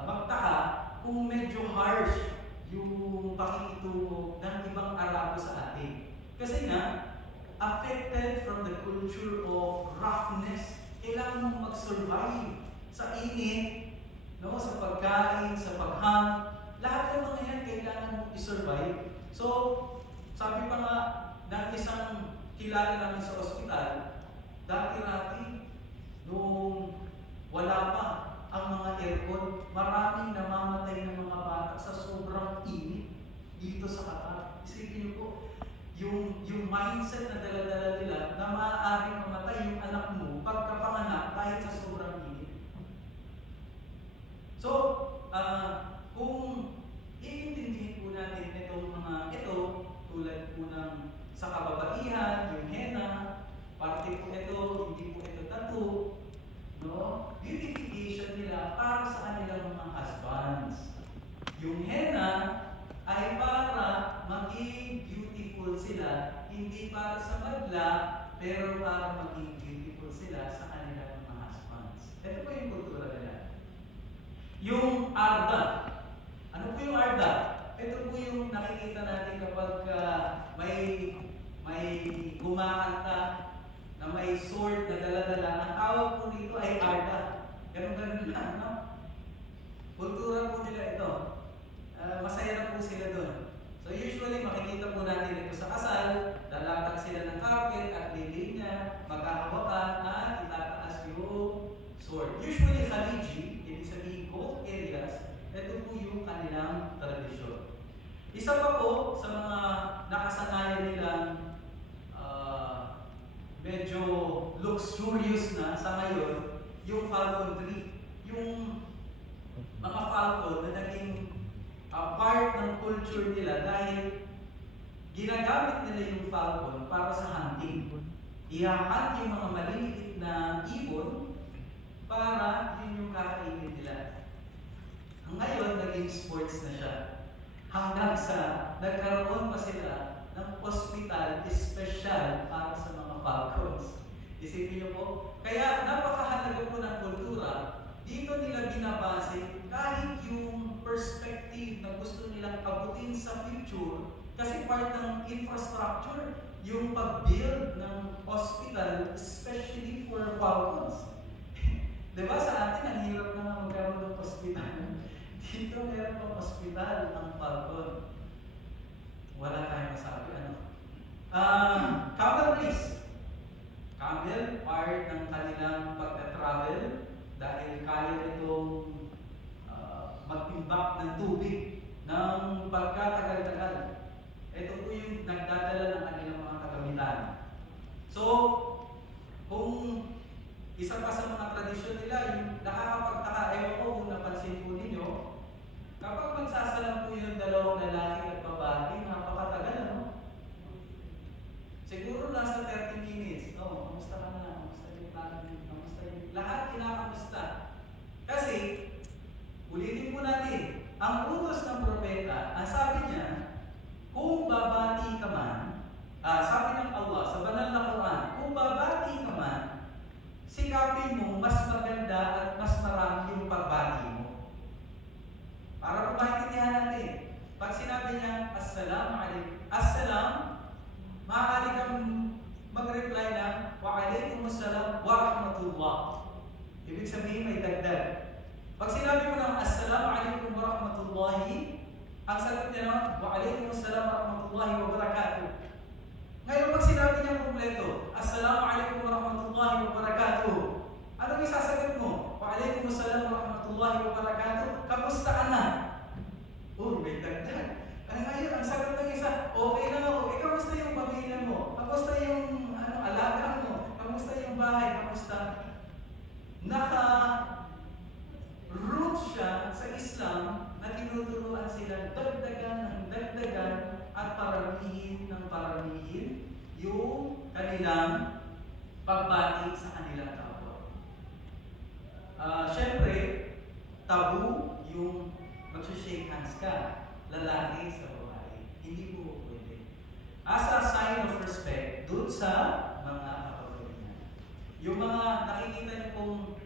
magtaka kung medyo harsh yung pakikitungo ng ibang Arabo sa atin. Kasi nga, affected from the culture of roughness, kailangan mong mag-survive sa init, no? Sa pagkain, sa paghunt. Lahat ng mga yan kailangan i-survive. So, sabi pa nga ng isang kilala namin sa ospital, dati-rati, nung wala pa ang mga aircon, maraming namamatay ng mga bata sa sobrang init dito sa Qatar. Isipin niyo po, yung mindset na dala-dala nila na maaaring mamatay yung anak mo pagkapanganak dahil sa sobrang init. So, kung iintindihin po natin itong mga ito, tulad po ng sa kababaihan, yung henna, parte po ito, hindi po ito tattoo, no? Beautification nila para sa kanilang mga husbands. Yung henna ay para maging beautiful sila, hindi para sa madla, pero para maging beautiful sila sa kanilang mga husbands. Ito po yung kultura nila. Yung arda. Ano po yung arda? Ito po yung nakikita natin kapag may kumakanta na may sword na dala-dala. Ang tawag po dito ay arda. Ganun lang, no? Kultura po nila ito. Masaya na po sila doon. So usually makikita po natin ito sa kasal, lalatag sila ng carpet at lilinya, magkakawakan at itataas yung sword. Usually Khaliji, ibig sabihin Gulf areas, ito po yung kanilang tradisyon. Isa pa po sa mga nakasanayan nilang medyo luxurious na sa ngayon, yung falconry. Yung mga falcon na naging part ng culture nila dahil ginagamit nila yung falcon para sa hunting. Ihahunt yung mga maliliit na ibon para yun yung kakainin nila. Ngayon, naging sports na siya. Hanggang sa nagkaroon pa sila ng hospital special para sa mga falcons. Isipin niyo po, kaya napakahalaga po ng kultura. Dito nila binabase kahit yung perspective na gusto nilang abutin sa future, kasi part ng infrastructure, yung pag-build ng hospital, especially for falcons. Diba sa atin, ang hirap na magkaroon ng hospital. Dito meron pang hospital ang falcon. Wala tayong masabi, ano? Camel race. Camel, part ng kanilang pagka-travel dahil kaya itong magtimbak ng tubig ng pagkatagal-tagal. Ito po yung nagdadala ng kanilang mga kagamitan. So, kung isa pa sa mga tradisyon nila, yung nakakapagtaka, ewan ko kung napansin po ninyo, kapag magsasalang po yung dalawang lalaki at babae, napakatagal, ano? Siguro nasa 30 minutes. No, kamusta ka na? Kamusta yung planning? Kamusta yung... Lahat kinakamusta. Kasi, ulitin po natin, ang utos ng propeta, ang sabi niya, kung babati ka man, sabi ng Allah sa banal na Quran, kung babati ka man, sikapin mo mas maganda at mas marami yung pagbati mo. Para po maintindihan natin, pag sinabi niya, Assalamu alaikum, Assalam, maaari kang mag-reply na, Wa alaikumussalam wa rahmatullah. Ibig sabihin may dagdag. Pag sinabi mo ng Assalamu alaikum wa rahmatullahi, ang sagot niya naman, Wa alaikumussalam wa rahmatullahi wa barakatuh. Ngayon pag sinabi niya kompleto, Assalamu alaikum wa rahmatullahi wa barakatuh, anong isasagot mo? Wa alaikumussalam wa rahmatullahi wa barakatuh, kamusta ka na? May dagdag. Ngayon, ang sagot ng isa, okay na ako. Kamusta yung pamilya mo? Kamusta yung alaga mo? Kamusta yung bahay? Kamusta? Naka-root siya sa Islam na tinuturuan sila dagdagan ng dagdagan at paramihin ng paramihin yung kanilang pagbati sa kanilang kapwa. Siyempre, tabu yung mag-shake hands ka. Lalaki sa babae. Hindi po pwede. As a sign of respect, doon sa mga kapatid. Yung mga nakikita niyo pong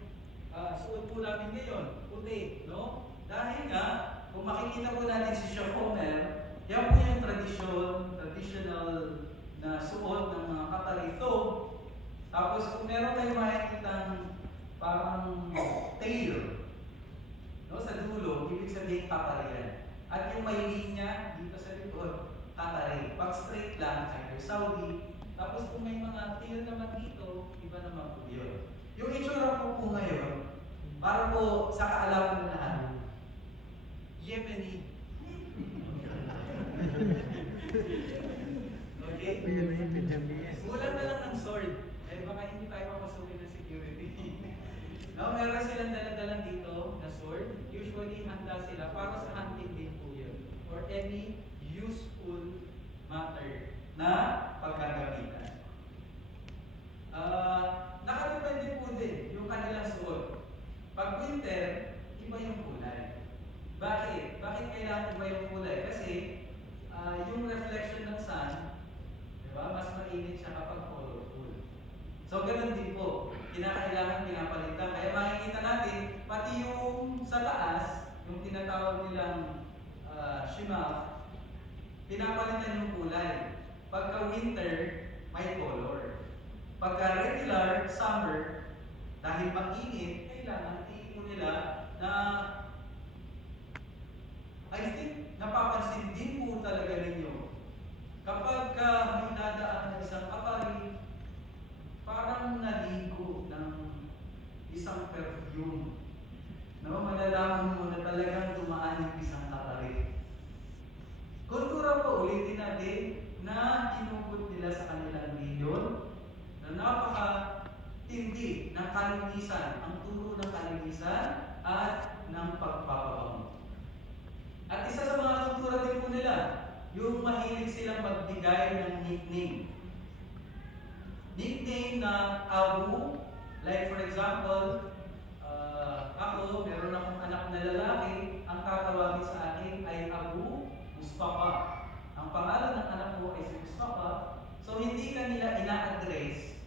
suot po namin ngayon, puti, no? Dahil nga, kung makikita po natin si Chef Homer, yan po yung traditional na suot ng mga katarito. Tapos kung meron tayong makikitang parang tail, no, sa dulo, ibig sabihin kaparian. At yung may linya dito sa likod, Qatari. Pag straight lang, either Saudi. Tapos kung may mga tail naman dito, iba naman po yun. Yung itsura ko po ngayon, para po sa kaalaman na lahat, Yemeni. Okay? Kulang na lang ng sword. Eh baka hindi tayo mapasukin ng security. No, meron silang dala-dalang dito na sword. Usually handa sila para sa hunting din po yun. Or any useful matter na pagkagamitan. Nakadepende po din yung kanilang suot. Pag winter, iba yung kulay. Bakit? Bakit kailangan iba yung kulay? Kasi yung reflection ng sun, diba, mas mainit siya kapag colorful. So, ganun din po. Kinakailangan pinapalitan. Kaya makikita natin, pati yung sa taas, yung tinatawag nilang shimaf, pinapalitan yung kulay. Pagka winter, may color. Pagka regular, summer, dahil mag-init, kailangan iipon nila na I think napapansin din po talaga ninyo kapag may dadaan ng isang Qatari, parang naligo ng isang perfume. No? Malalaman mo na talagang dumaan ng isang Qatari. Kultura po, ulitin natin na tinukot nila sa kanilang milyon na napaka-tindi ng kalinisan, ang turo ng kalinisan at ng pagpapabango. At isa sa mga kultura din po nila, yung mahilig silang magbigay ng nickname. Nickname na Abu, like for example, ako, meron akong anak na lalaki, ang tatawagin sa akin ay Abu Mustafa. Ang pangalan ng anak ko ay si Mustafa. So hindi ka nila ina-address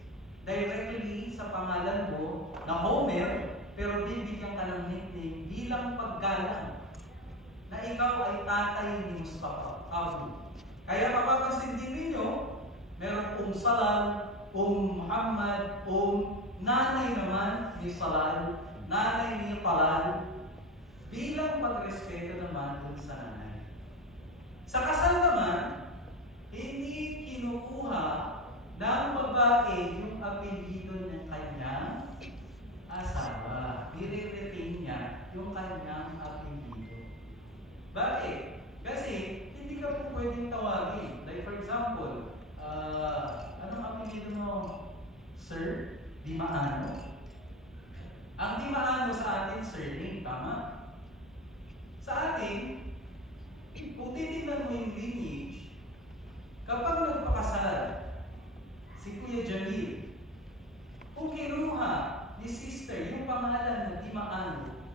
directly sa pangalan mo na Homer, pero bibigyan ka ng nickname bilang paggalang na ikaw ay tatay ni Mustafa, Abu. Kaya mapapansin din ninyo, meron Salam, Muhammad, nanay naman ni Salam, nanay ni Talal, bilang pagrespeto naman dun sa nanay. Sa kasal naman, hindi kinukuha ng babae yung apelyido ng kanyang asawa. Nire-retain niya yung kanyang apelyido. Bakit? Kasi hindi ka po pwedeng tawagin. Like for example, anong apelyido mo? Sir? Dimaano? Ang Dimaano sa atin, surname, tama? Sa atin, kung titignan mo yung lineage, kapag nagpakasal si Kuya Jamil, kung kinuha ni sister yung pangalan ng Dimaano,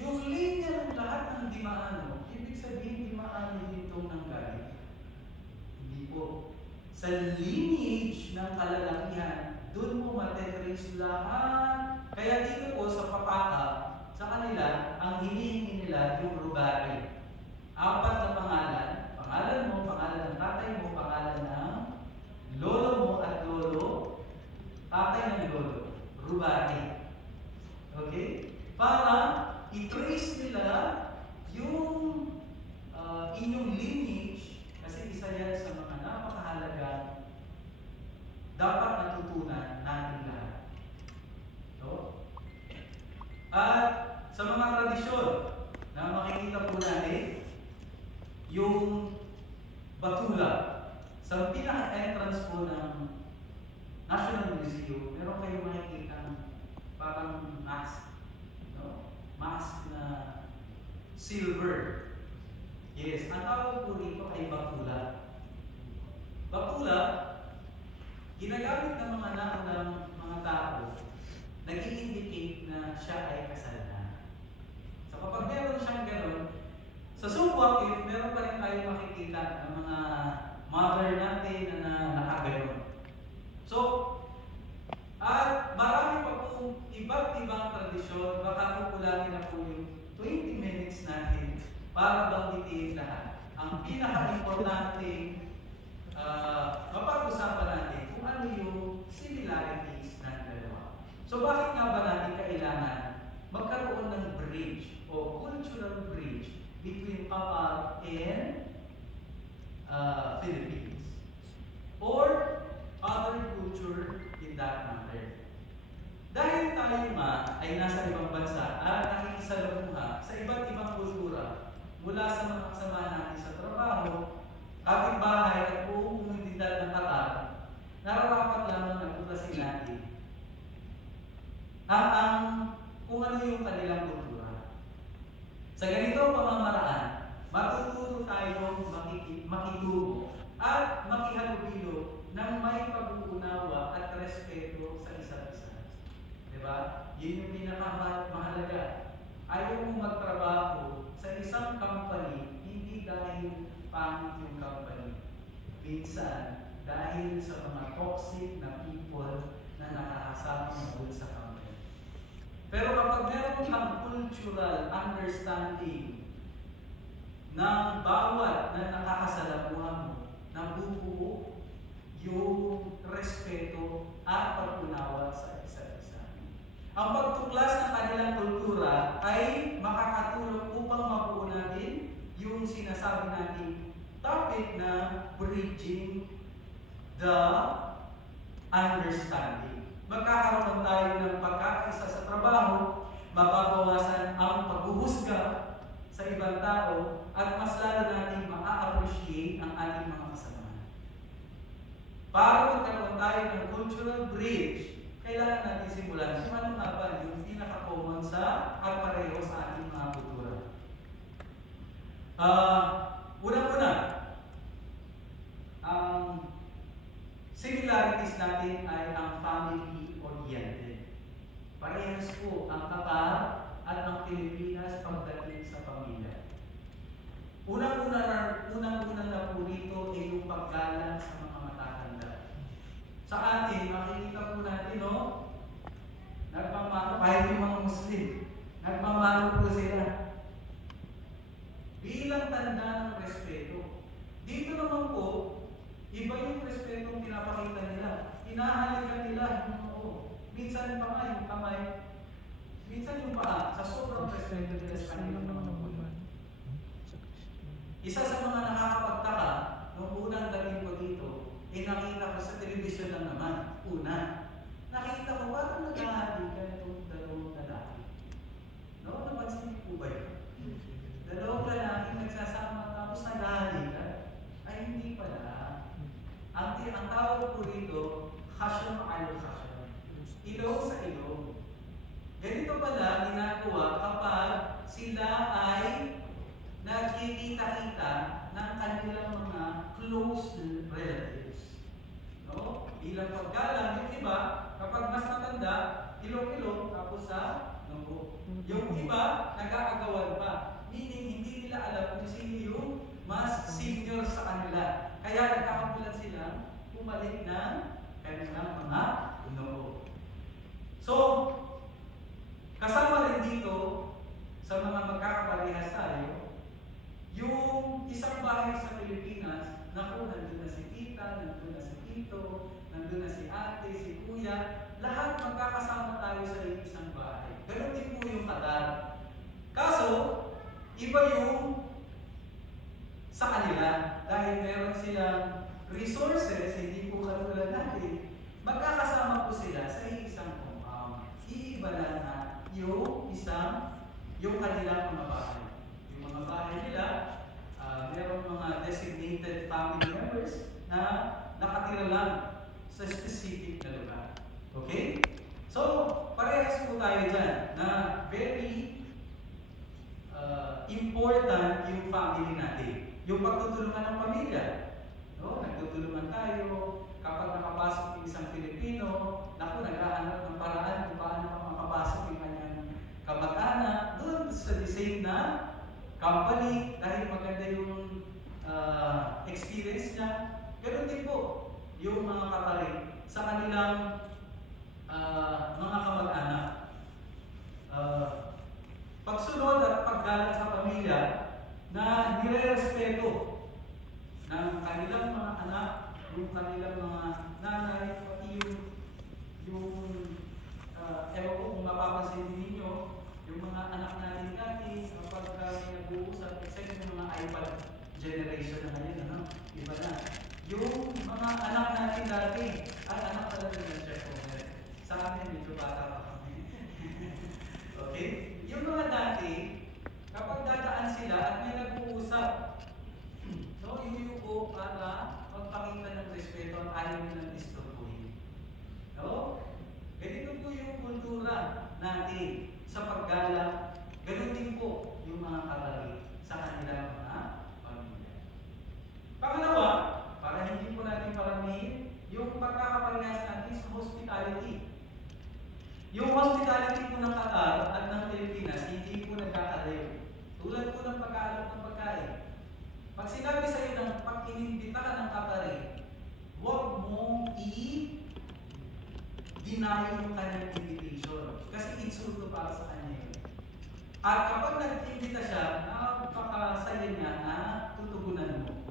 yung linya ng lahat ng Dimaano, ibig sabihin Dimaano itong nanggaling. Hindi po. Sa lineage ng kalalakihan, doon po matetrace lahat. Kaya dito po sa papaka, sa kanila, ang hinihingi nila yung rubari. 4 na pangalan. Pangalan mo, pangalan ng tatay mo, pangalan ng lolo mo at lolo, tatay ng lolo. Rubari. Okay? Para i-trace nila yung inyong lineage, kasi isa yan sa mga napakahalaga dapat natutunan natin lahat. So, at sa mga tradisyon na makikita po natin, yung batula, sa pinaka-entrance po ng National Museum, meron kayong makikita parang mask. No? Mask na silver. Yes, ang tawag po rito ay batula. Batula, ginagamit ng mga naunang mga tao, nag-i-indicate na siya ay kasal na. So kapag meron siyang gano'n, sa Sukwak, meron pa rin tayo makikita ng mga mother natin na nakagano'n. So, at marami pa pong iba't ibang tradisyon, baka kukulangin na po yung 20 minutes natin para banggitin lahat. Ang pinaka-importante mapag-usapan natin kung ano yung similarities ng dalawa. So bakit nga ba natin kailangan magkaroon ng bridge o cultural bridge between couple in Philippines or other culture in that matter. Dahil tayo nga ay nasa ibang bansa at nakikisalamuha sa iba't ibang kultura mula sa mga kasama natin sa trabaho, kapitbahay at buong komunidad ng Qatar, nararapat lamang na tuklasin natin kung ano yung kanilang kultura. Sa ganitong pamamaraan, matututo tayong makitubo at makihalubilo ng may pag-uunawa at respeto sa isa't isa. Diba? Yun yung pinakamahalaga. Ayaw mong magtrabaho sa isang company, hindi dahil pangit yung company. Minsan, dahil sa mga toxic na people na nakakasama mo doon sa company. Pero kapag meron kang cultural understanding ng bawat na nakakasalamuha mo, nabubuo yung respeto at pag-unawa sa isa't isa. Ang pagtuklas ng kanilang kultura ay makakatulong upang mabuo natin yung sinasabi natin topic na bridging the understanding. Magkakaroon tayo ng pagkakaisa sa trabaho, mababawasan ang paghuhusga sa ibang tao, at mas lalo natin ma-appreciate ang ating mga kasama. Para magkaroon tayo ng cultural bridge, kailangan natin simulan kung ano nga ba yung pinaka-common sa at pareho sa ating mga kultura. Unang-una, ang similarities natin ay ang family-oriented. Parehas po ang Qatar at ang Pilipinas pagdating sa pamilya. Unang-una na po rito ay yung paggalang sa mga matatanda. Sa atin, makikita po natin, no? Nagmamano, kahit yung mga Muslim, nagmamano po sila. Bilang tanda ng respeto. Dito naman po, iba yung respetong pinapakita nila. Hinahalikan nila yung noo. Minsan pa nga yung kamay. Minsan yung paa. Sa sobrang respeto nila sa kanilang mga magulang. Isa sa mga nakakapagtaka, nung unang dating ko dito, nakita ko sa telebisyon lang naman. Una, nakita ko parang naghahalikan itong dalawang lalaki. No? Napansin niyo po ba yun? Dalawang lalaki nagsasama tapos naghahalikan. Ay hindi pala. Ang tawag po rito, khasham al-khasham. Ilong sa ilong. Ganito pala ginagawa kapag sila ay nagkikita-kita ng kanilang mga close relatives. No? Bilang paggalang, yung iba, kapag mas matanda, ilong-ilong, tapos sa noo. Yung iba, nag-aagawan pa. Meaning, hindi nila alam kung sino yung mas senior sa kanila. Kaya nagkakabulan silang pumalik ng kanilang mga noo. So, kasama rin dito sa mga magkakaparehas tayo, yung isang bahay sa Pilipinas, naku, nandun na si tita, nandun na si tito, nandun na si ate, si kuya, lahat magkakasama tayo sa isang bahay. Ganun din po yung Qatar. Kaso, iba yung sa kanila. Dahil meron silang resources, hindi po katulad natin, magkakasama po sila sa isang compound. Iiba lang na yung kanilang mga bahay. Yung mga bahay nila, meron mga designated family members na nakatira lang sa specific na lugar. Okay? So, parehas po tayo dyan na very important yung family natin. Yung pagtutulungan ng pamilya. No? Nagtutulungan tayo. Kapag nakapasok yung isang Pilipino, naku, naghahanap ng paraan kung paano makapasok yung kanyang kamag-anak doon sa same na company dahil maganda yung experience niya. Ganun din po yung mga Qatari sa kanilang mga kamag-anak. Pagsunod at paggalang sa pamilya na nire-respeto ng kanilang mga anak, yung kanilang mga nanay, pati yung ewan ko kung mapapansin ninyo, Yung mga anak natin dati, kapag kami nag-uusap, except yung mga iPad generation na ngayon, ano? Iba na. Yung mga anak natin dati, anak talaga ng Chef Homer. Sa amin, medyo bata pa kami. Okay? Yung mga dati, kapag dadaan sila at may nag-uusap, no, yuyuko para magpakita ng respeto at ayaw nilang istorbohin. No? Ganito po yung kultura natin sa paggalang. Ganun din po yung mga kapatid sa kanilang mga pamilya. Pangalawa, para hindi po natin paramihin, yung pagkakaparehas natin sa hospitality. Yung hospitality po ng Qatar at ng Pilipinas, hindi po nagkakalayo. Tulad po ng pag-aalok ng pagkain. Pag sinabi sa iyo ng pag-inimbita ka ng Qatari, huwag mong i-deny yung kanyang invitation. Kasi insulto para sa kanya yun. At kapag nag-imbita siya, napakasaya niya na tutugunan mo.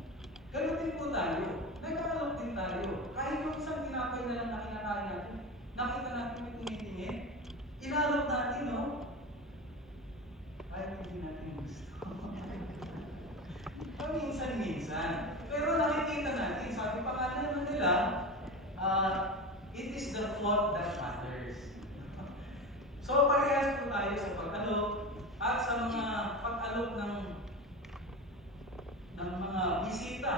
Ganun din po tayo. Nagkakalok din tayo. Kahit yung isang tinapay na lang na kinakain natin, nakita natin may tumitingin, inalok natin, no? Ay, hindi natin gusto. Minsan-minsan. Pero nakikita natin, sabi pa nga naman nila, it is the thought that matters. So, parehas po tayo sa pag-alok at sa mga pag-alok ng mga bisita.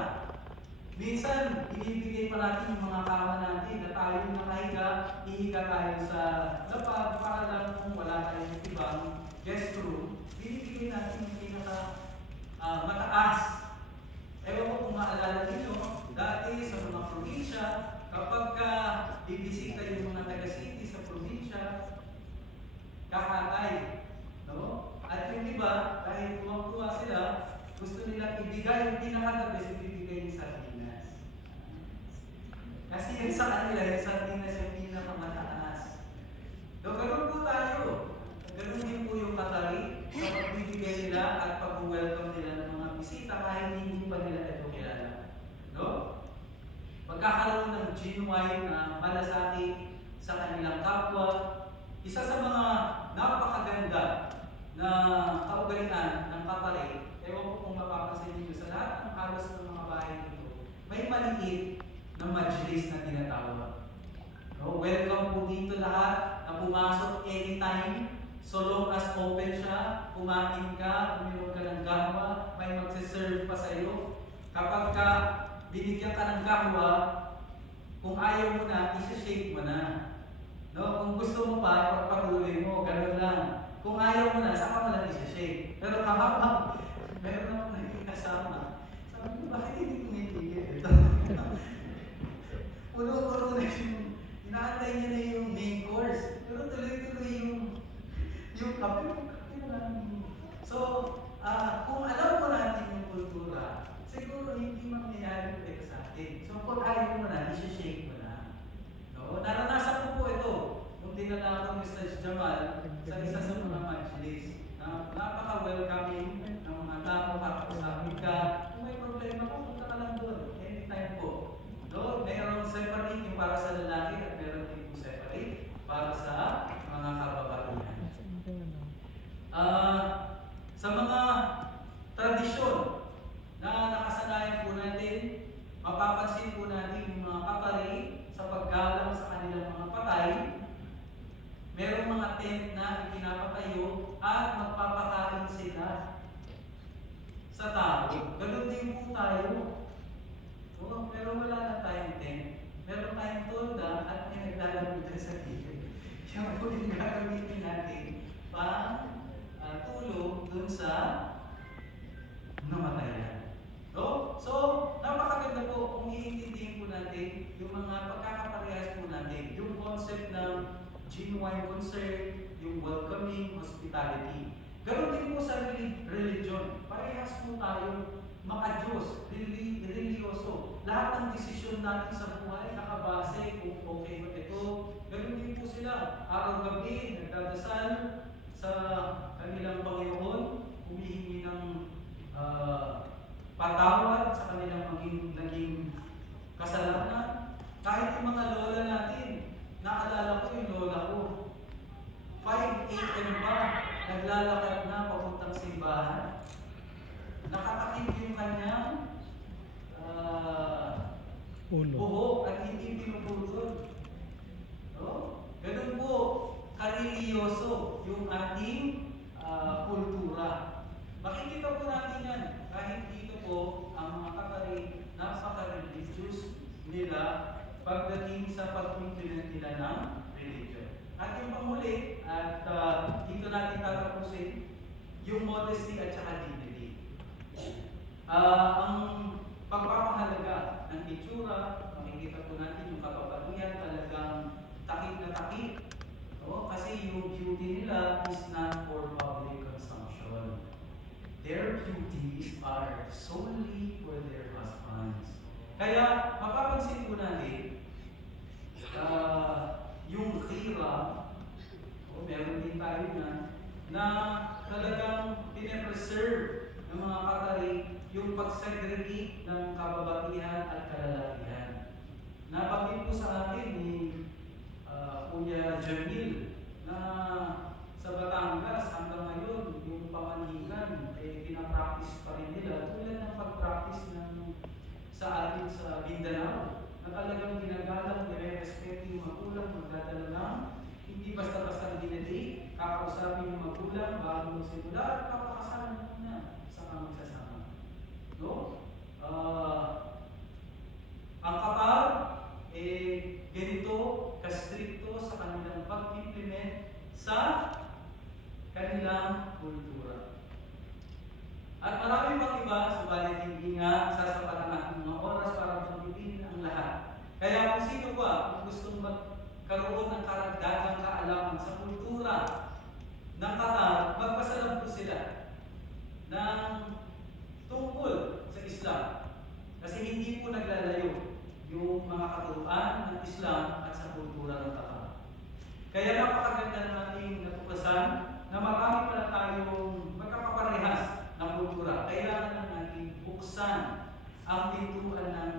Minsan, binibigay pa natin yung mga kama natin na tayo nakahiga, ihiga tayo sa lapag para lang kung wala tayong ibang guest room, binibigay natin yung pinaka mataas. Ewan ko kung maalala ninyo, dati sa mga probinsya, kapag bibisita yung mga taga-city sa probinsya, kakatay. No? At yung iba, dahil tuwang-tuwa sila, gusto nila ibigay yung pinaka-the-best, ibibigay yung sardinas. Kasi yun sa kanila, yung sardinas yung pinaka-mataas. So, ganun po tayo. Ganun din po yung Qatari sa pagbibigay nila at pag-welcome nila ng mga bisita kahit hindi pa nila ito kilala. No? Pagkakaroon ng genuine na malasakit sa kanilang kapwa, isa sa mga napakaganda na kaugalian ng Qatari, ewan ko kung mapapansin niyo sa lahat ng halos ng mga bahay dito, may maliit na majlis na tinatawag. No? Welcome po dito lahat na pumasok anytime. So long as open siya, kumain ka, uminom ka ng gahwa, may magsiserve pa sa iyo. Kapag binigyan ka ng gahwa, kung ayaw mo na, isa-shake mo na. No? Kung gusto mo pa, ipagpatuloy mo, gano'n lang. Kung ayaw mo na, saka mo lang isa-shake. Pero kahapon, meron akong naging kasama. Sabi ko, bakit hindi tumitigil ito? Puno-puno na yung, inaantay niya na yung main course. Pero tuloy-tuloy yung kape na. So, kung alam mo natin yung kultura, siguro hindi mangyayari ito sa atin. So, kung ayaw mo na, isa-shake mo na. No? Naranasan ko po ito. Nung dinala ko ni Mr. Jamal sa isa sa mga majlis. Napaka-welcoming ng mga tao, kakausapin ka. Kung may problema ko, punta ka lang doon. Anytime po. No? Mayroong separate yung para sa lalaki at meron din po separate para sa mga kababaihan. Sa mga tradisyon na nakasanayan po natin, mapapansin po natin yung mga Qatari sa paggalang sa kanilang mga patay, merong mga tent na ipinapatayo at magpapakain sila sa tao. Ganun din po tayo. Pero wala na tayong tent. Meron tayong tolda at may naglalaro dyan sa gilid. Siya po yung gagamitin natin tulong dun sa namatayan. So, napakaganda po kung iintindihin po natin yung mga pagkakaparehas po natin. Yung concept ng genuine concern, yung welcoming, hospitality. Ganon din po sa religion. Parehas po tayo maka-Diyos, religyoso. Lahat ng desisyon natin sa buhay nakabase kung okay ba ito. Ganon din po sila. Araw-gabi, nagdadasal sa kanilang Panginoon, humihingi ng patawad sa kanilang naging kasalanan. Kahit yung mga lola natin, naalala ko yung lola ko, 5 AM pa, naglalakad na papuntang simbahan, nakatakip yung kanyang Ulo. buhok at hindi pinuputol. No? Ganun po, kareliyoso yung ating kultura. Makikita po natin yan. Kahit dito po, ang mga Katarik, napaka-religious nila pagdating sa pag-implement nila ng religion. At yung panghuli, at dito natin tatapusin, yung modesty at saka dignity. Ang pagpapahalaga ng itsura, makikita po natin yung kapapatihan, talagang takip na takip. No? Kasi yung beauty nila is not for public consumption. Their beauties are solely for their husbands. Kaya mapapansin po natin, yung khira, meron din tayo na talagang pinapreserve ng mga Katarik yung pag-segregate ng kababaihan at kalalakihan. Nabanggit po sa akin ni Kuya Jamil na sa Batangas hanggang ngayon yung pamanhikan pinapractice pa rin nila tulad ng pag-practice ng sa atin sa Mindanao na talagang ginagalang, nire-respeto yung magulang, magdadala ng hindi basta-basta dinedate, kakausapin yung magulang bago magsimula at papakasalan muna sa magsasama. No? Ang Qatar, ganito kastrikto sa kanilang pag-implement sa kanilang kultura. At marami pang iba, subalit hindi nga sasapat ang ating mga oras para mabutin ang lahat. Kaya kung sino ba kung gustong magkaroon ng karagdagang kaalaman sa kultura ng Qatar, magpasalam po sila ng tungkol sa Islam. Kasi hindi po naglalayo yung mga katuruan ng Islam at sa kultura ng Qatar. Kaya napakaganda ng ating natuklasan na marami pala tayong magkakaparehas ng kultura. Kailangan lang natin buksan ang pintuan ng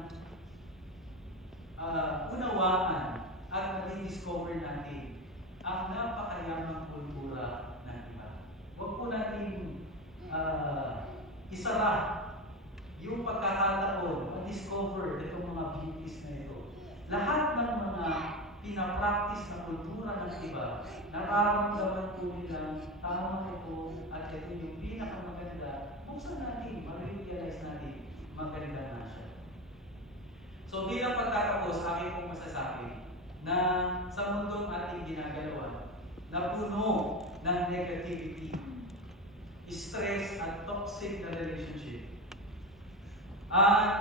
unawaan at madidiscover natin ang napakayamang kultura ng iba. Huwag po natin isara yung pagkakataon, ma-discover itong mga beauties na ito. Lahat ng mga pinapractice na kultura ng iba, nararamdaman po nila tama ito at ito yung pinakamaganda. Buksan natin, ma-realize natin, maganda na siya. So bilang pagtatapos, aking pong masasabi na sa mundong ating ginagalawan, na puno ng negativity, stress at toxic na relationship, at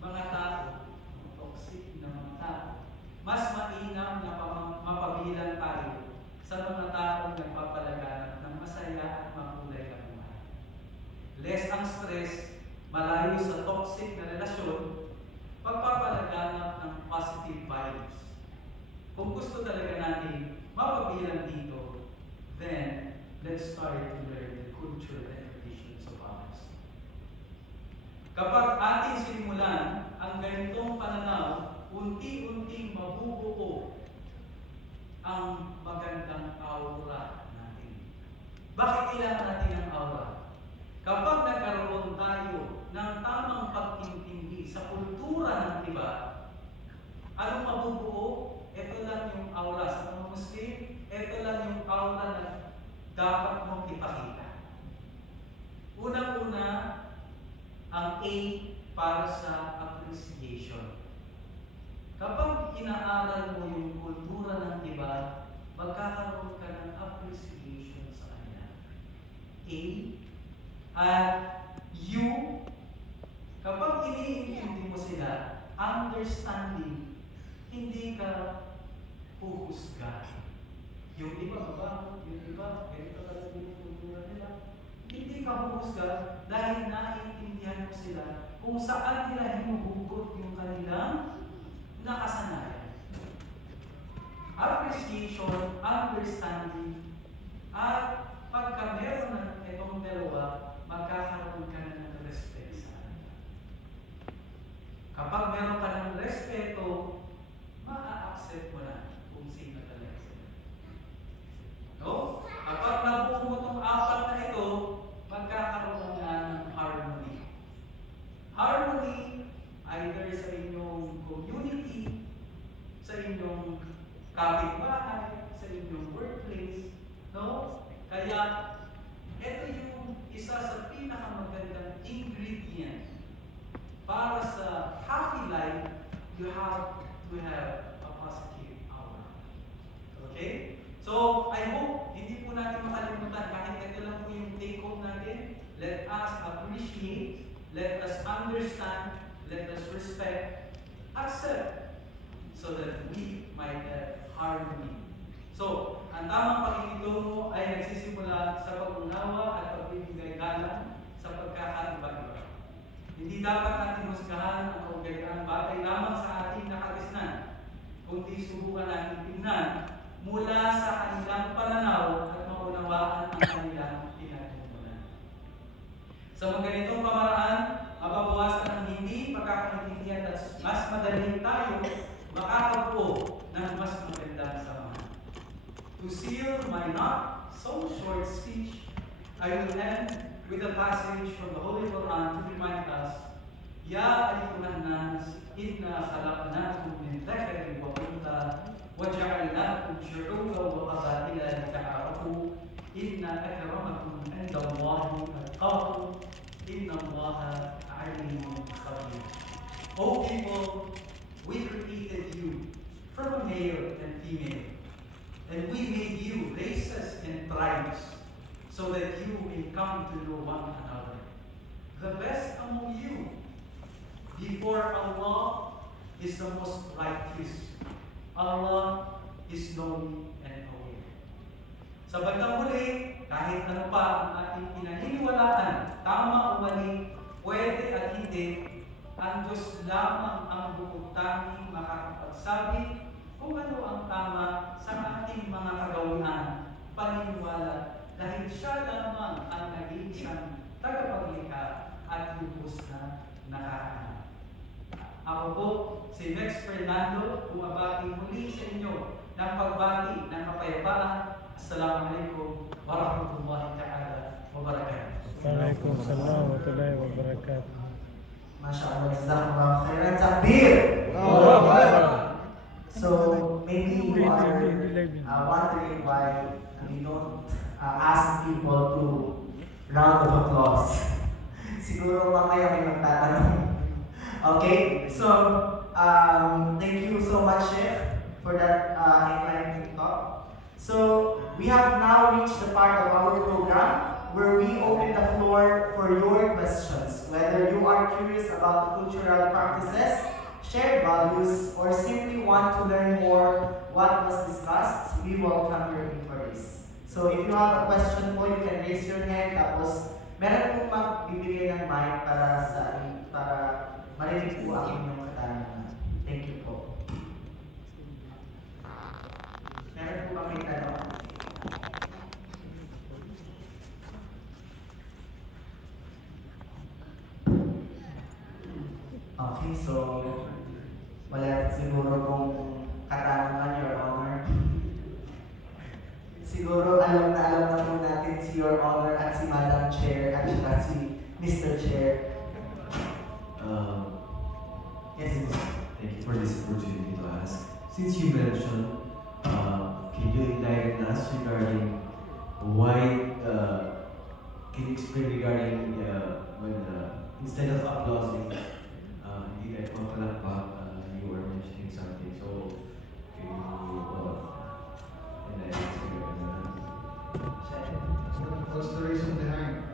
mga tao, toxic na mga tao, mas mainam na mapabilang tayo sa mga taong nagpapalaganap ng masaya at makulay na buhay. Less ang stress, malayo sa toxic na relasyon, pagpapalaganap ng positive vibes. Kung gusto talaga natin mapabilang dito, then let's start to learn the culture and traditions of others. Kapag ating sinimulan ang ganitong pananaw, unti-unting mabubuo ang magandang aura natin. Bakit kailangan natin ang aura? Kapag nagkaroon tayo ng tamang pag-intindi sa kultura ng iba, anong mabubuo? Ito lang yung aura sa mga Muslim, ito lang yung aura na dapat mong ipakita. Unang-una, ang A para sa appreciation. Kapag inaaral mo yung kultura ng iba, magkakaroon ka ng appreciation sa kanila. A. At U, kapag iniintindi mo sila, understanding, hindi ka puhusga. Yung iba, yung iba, ganito talaga yung kultura nila. Hindi ka huhusga dahil naiintindihan mo sila kung saan nila hinuhugot yung kanilang nakasanayan. Appreciation, understanding, at pagka meron ng itong dalawa, magkakaroon ka na ng respect sa kanila. Kapag meron ka ng respeto, maa-accept mo na kung sino talaga sila. No? Kapag either sa inyong community, sa inyong kapitbahay, sa inyong workplace, no? Kaya, ito yung isa sa pinakamagandang ingredient para sa happy life. You have to have a positive aura. Okay? So, I hope hindi po natin makalimutan, kahit ito lang po yung take home natin, let us appreciate, let us understand, let us respect, accept, so that we might have harmony. So, ang tamang pakikitungo ay nagsisimula sa pag-unawa at pagbibigay galang sa pagkakaiba-iba. Hindi dapat natin husgahan ang kaugalian batay lamang sa ating nakatisnan, kundi subukan natin tingnan mula sa kanilang pananaw at maunawaan ang kanilang pinagmumulan. Sa mga ganitong pamaraan, mababawasan ang hindi pagkakaintindihan at mas madaling tayo makakabuo ng mas magandang samahan. To seal my not so short speech, I will end with a passage from the Holy Quran to remind us, Ya ayyuhan nas, inna khalaqnakum min dhakarin wa untha wa ja'alnakum shu'uban wa qabaila lita'arafu, inna akramakum 'inda Allahi atqakum, inna Allaha 'alimun khabir. O people, we created you from male and female, and we made you races and tribes, so that you may come to know one another. The best among you before Allah is the most righteous. Allah is knowing and aware. Sa bandang huli, kahit ano pa ang ating pinaniniwalaan, tama o mali, pwede at hindi, ang Diyos lamang ang bukod tanging makakapagsabi kung ano ang tama sa ating mga kagawian, paniniwala, dahil siya lamang ang nag-iisang tagapaglikha at lubos na nakakahanap. Ako po, si Max Fernando, bumabati muli sa inyo ng pagbati ng kapayapaan. Assalamualaikum warahmatullahi ta'ala wabarakatuh. Waalaikumsalam warahmatullahi wabarakatuh. MashaAllah, jazakallah khairan, takbir! So, maybe you are wondering why we don't ask people to round of applause. Siguro mamaya may magtatanong. Okay, so thank you so much, Chef, for that enlightening talk. So we have now reached the part of our program where we open the floor for your questions. Whether you are curious about the cultural practices, shared values, or simply want to learn more what was discussed, we welcome your inquiries. So if you have a question po, you can raise your hand. Tapos meron po magbibigay ng mic para marinig po ang inyong katanungan. Thank you po. Meron po ba may tanong? Okay, so wala siguro kung katanungan, Your Honor. Siguro alam na po natin si Your Honor at si Madam Chair at saka si Mr. Chair. Yes, thank you for this opportunity to ask. Since you mentioned, can you enlighten us regarding why, can you explain regarding when instead of applauding, hindi kayo papalakpak, you were mentioning something. So, can you enlighten us regarding What's the reason behind?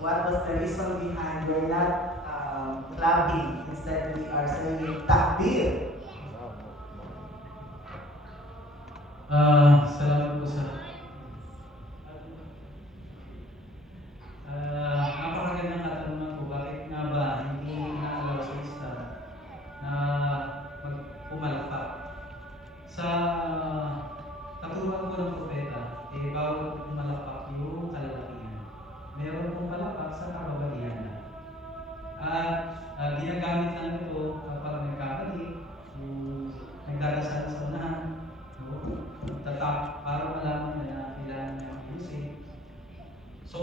what was the reason behind we're not clapping, instead we are saying takbir? Salamat po sa napakagandang katanungan po. Bakit nga ba hindi na-allow sa Islam na pumalakpak? Sa katuruan po ng propeta, bawal pumalakpak yung kalalakihan. Meron pong palakpak sa kababaihan. At ginagamit lang ito kapag nagkamali, nagdadasal sa unahan, tatak para malaman na kailangan niya ayusin. So,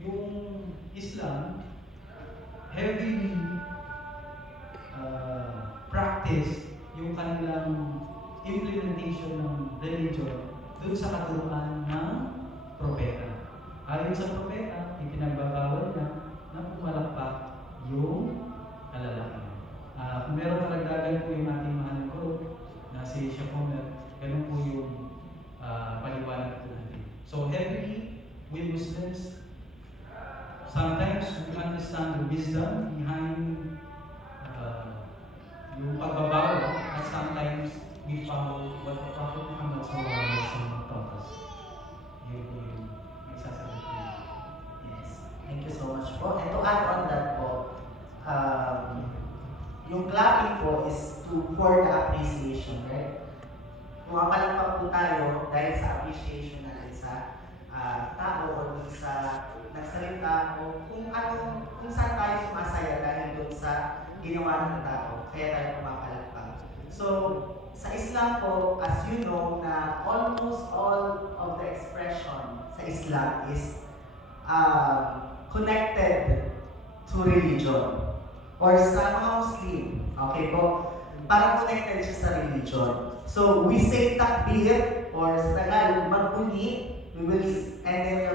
yung Islam heavily religion dun sa katuruan ng propeta. Ayon sa propeta, ipinagbabawal niya na pumalakpak yung kalalaki. Kung meron karagdagan po yung ating mahal ko na si Chef Homer, ganun po yung paliwanag po natin. So heavily, we Muslims, sometimes we understand the wisdom behind yung pagbabawal, at sometimes we follow what the Prophet Muhammad SAW taught us. Yun po yung nagsasabi ko. Yes. Thank you so much po. And to add on that po, yung clapping po is for the appreciation, right? Pumapalakpak po tayo dahil sa appreciation natin sa tao o dun sa nagsalita o kung saan tayo sumasaya dahil dun sa ginawa ng tao. Kaya tayo pumapalakpak. So, sa Islam po, as you know, na almost all of the expression sa Islam is connected to religion. Or sa mga Muslim, okay po? Parang connected siya sa religion. So, we say takbir, or sa Tagalog, magbunyi, and then the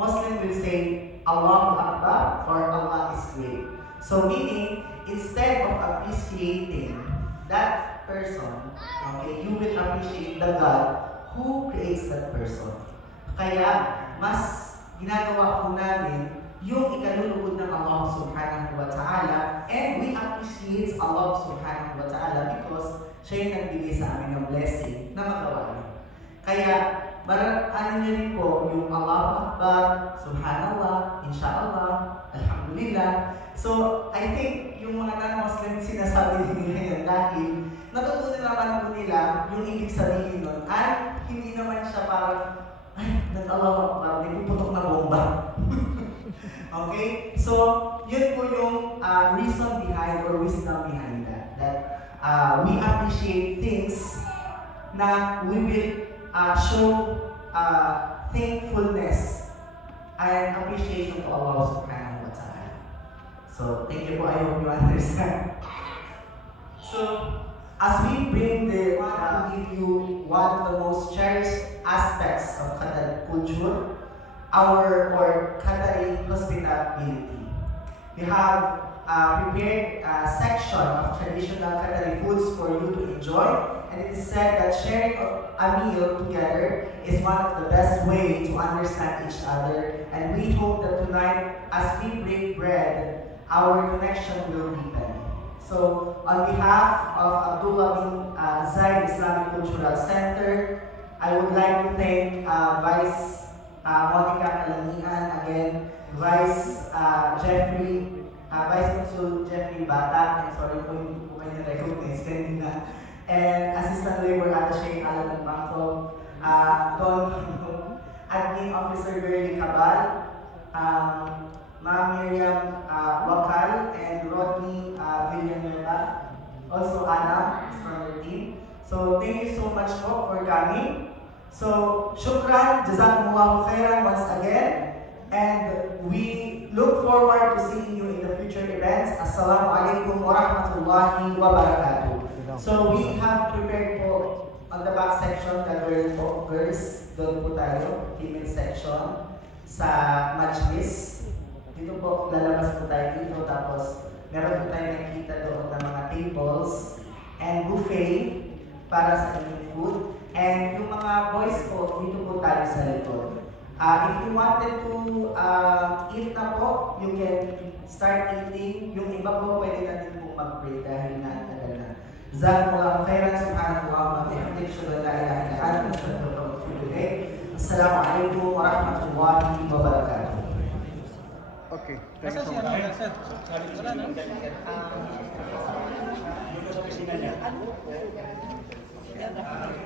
Muslim will say Allahu Akbar, or Allah is great. So, meaning, instead of appreciating that person, okay, you will appreciate the God who creates that person. Kaya, mas ginagawa po namin yung ikalulugod ng Allah Subhanahu wa Ta'ala, and we appreciate Allah Subhanahu wa Ta'ala because siya yung nagbigay sa amin ng blessing na magawa niyo. Kaya, ano niyo rin po yung Allahu Akbar, Subhanallah, Insha'Allah, Alhamdulillah. So, I think yung mga non-Muslim sinasabi nila yan dahil natutunan naman po nila yung ibig sabihin nun at hindi naman siya parang nag-Allahu Akbar, may puputok na bomba. Okay? So, yun po yung reason behind or wisdom behind that. That we appreciate things na we will show thankfulness and appreciation to Allah Subhanahu wa Ta'ala. So, thank you po. I hope you understand. So, as we bring to give you one of the most cherished aspects of Qatari culture, our Qatari hospitality. We have prepared a section of traditional Qatari foods for you to enjoy, and it is said that sharing a meal together is one of the best ways to understand each other, and we hope that tonight, as we break bread, our connection will deepen. So, on behalf of Abdullah bin Zayed Islamic Cultural Center, I would like to thank Vice Monica Kalamian, again, Vice Consul Jeffrey Bata, and sorry po hindi po kayo recognize kanina, and Assistant Labor Attaché Alan Bangko, Admin Officer Berly Cabal, Ma'am Miriam Wakal, and Rodney Villanueva, also Anna is from the team. So thank you so much po for coming. So, shukran, jazakumullahu khairan once again, and we look forward to seeing you in the future events. Assalamu alaikum wa rahmatullahi wa barakatuh. So, we have prepared po on the back section, the girls, doon po tayo, female section, sa majlis. Dito po, lalabas po tayo dito, tapos meron po tayo nakikita doon ng mga tables and buffet para sa inyong food. And yung mga boys po, dito po tayo sa likod. If you wanted to eat na po, you can start eating. Yung iba po, pwede natin po mag-pray dahil na-tagal na. Jazakumullahu khairan, subhanallahi wa bihamdihi, asyhadu an la ilaha illa anta, astaghfiruka wa atubu ilayk. Assalamu alaikum wa rahmatullahi wa barakatuh. Okay, thank you so much.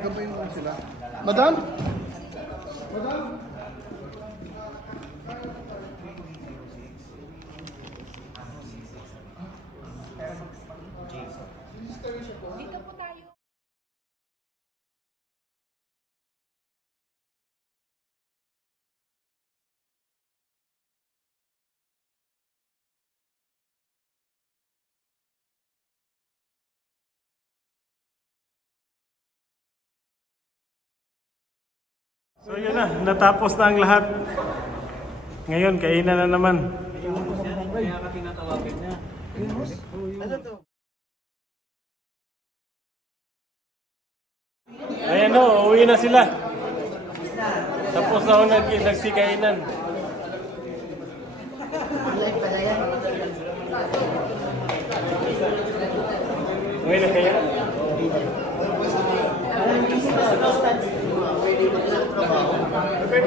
Gabayin mo sila. Madam? Madam? So yun na, natapos na ang lahat. Ngayon, kainan na naman. Kaya ka tinatawagan niya. Ayan o, uwi na sila. Tapos na ako nagsikainan. Uwi na kaya? Okay,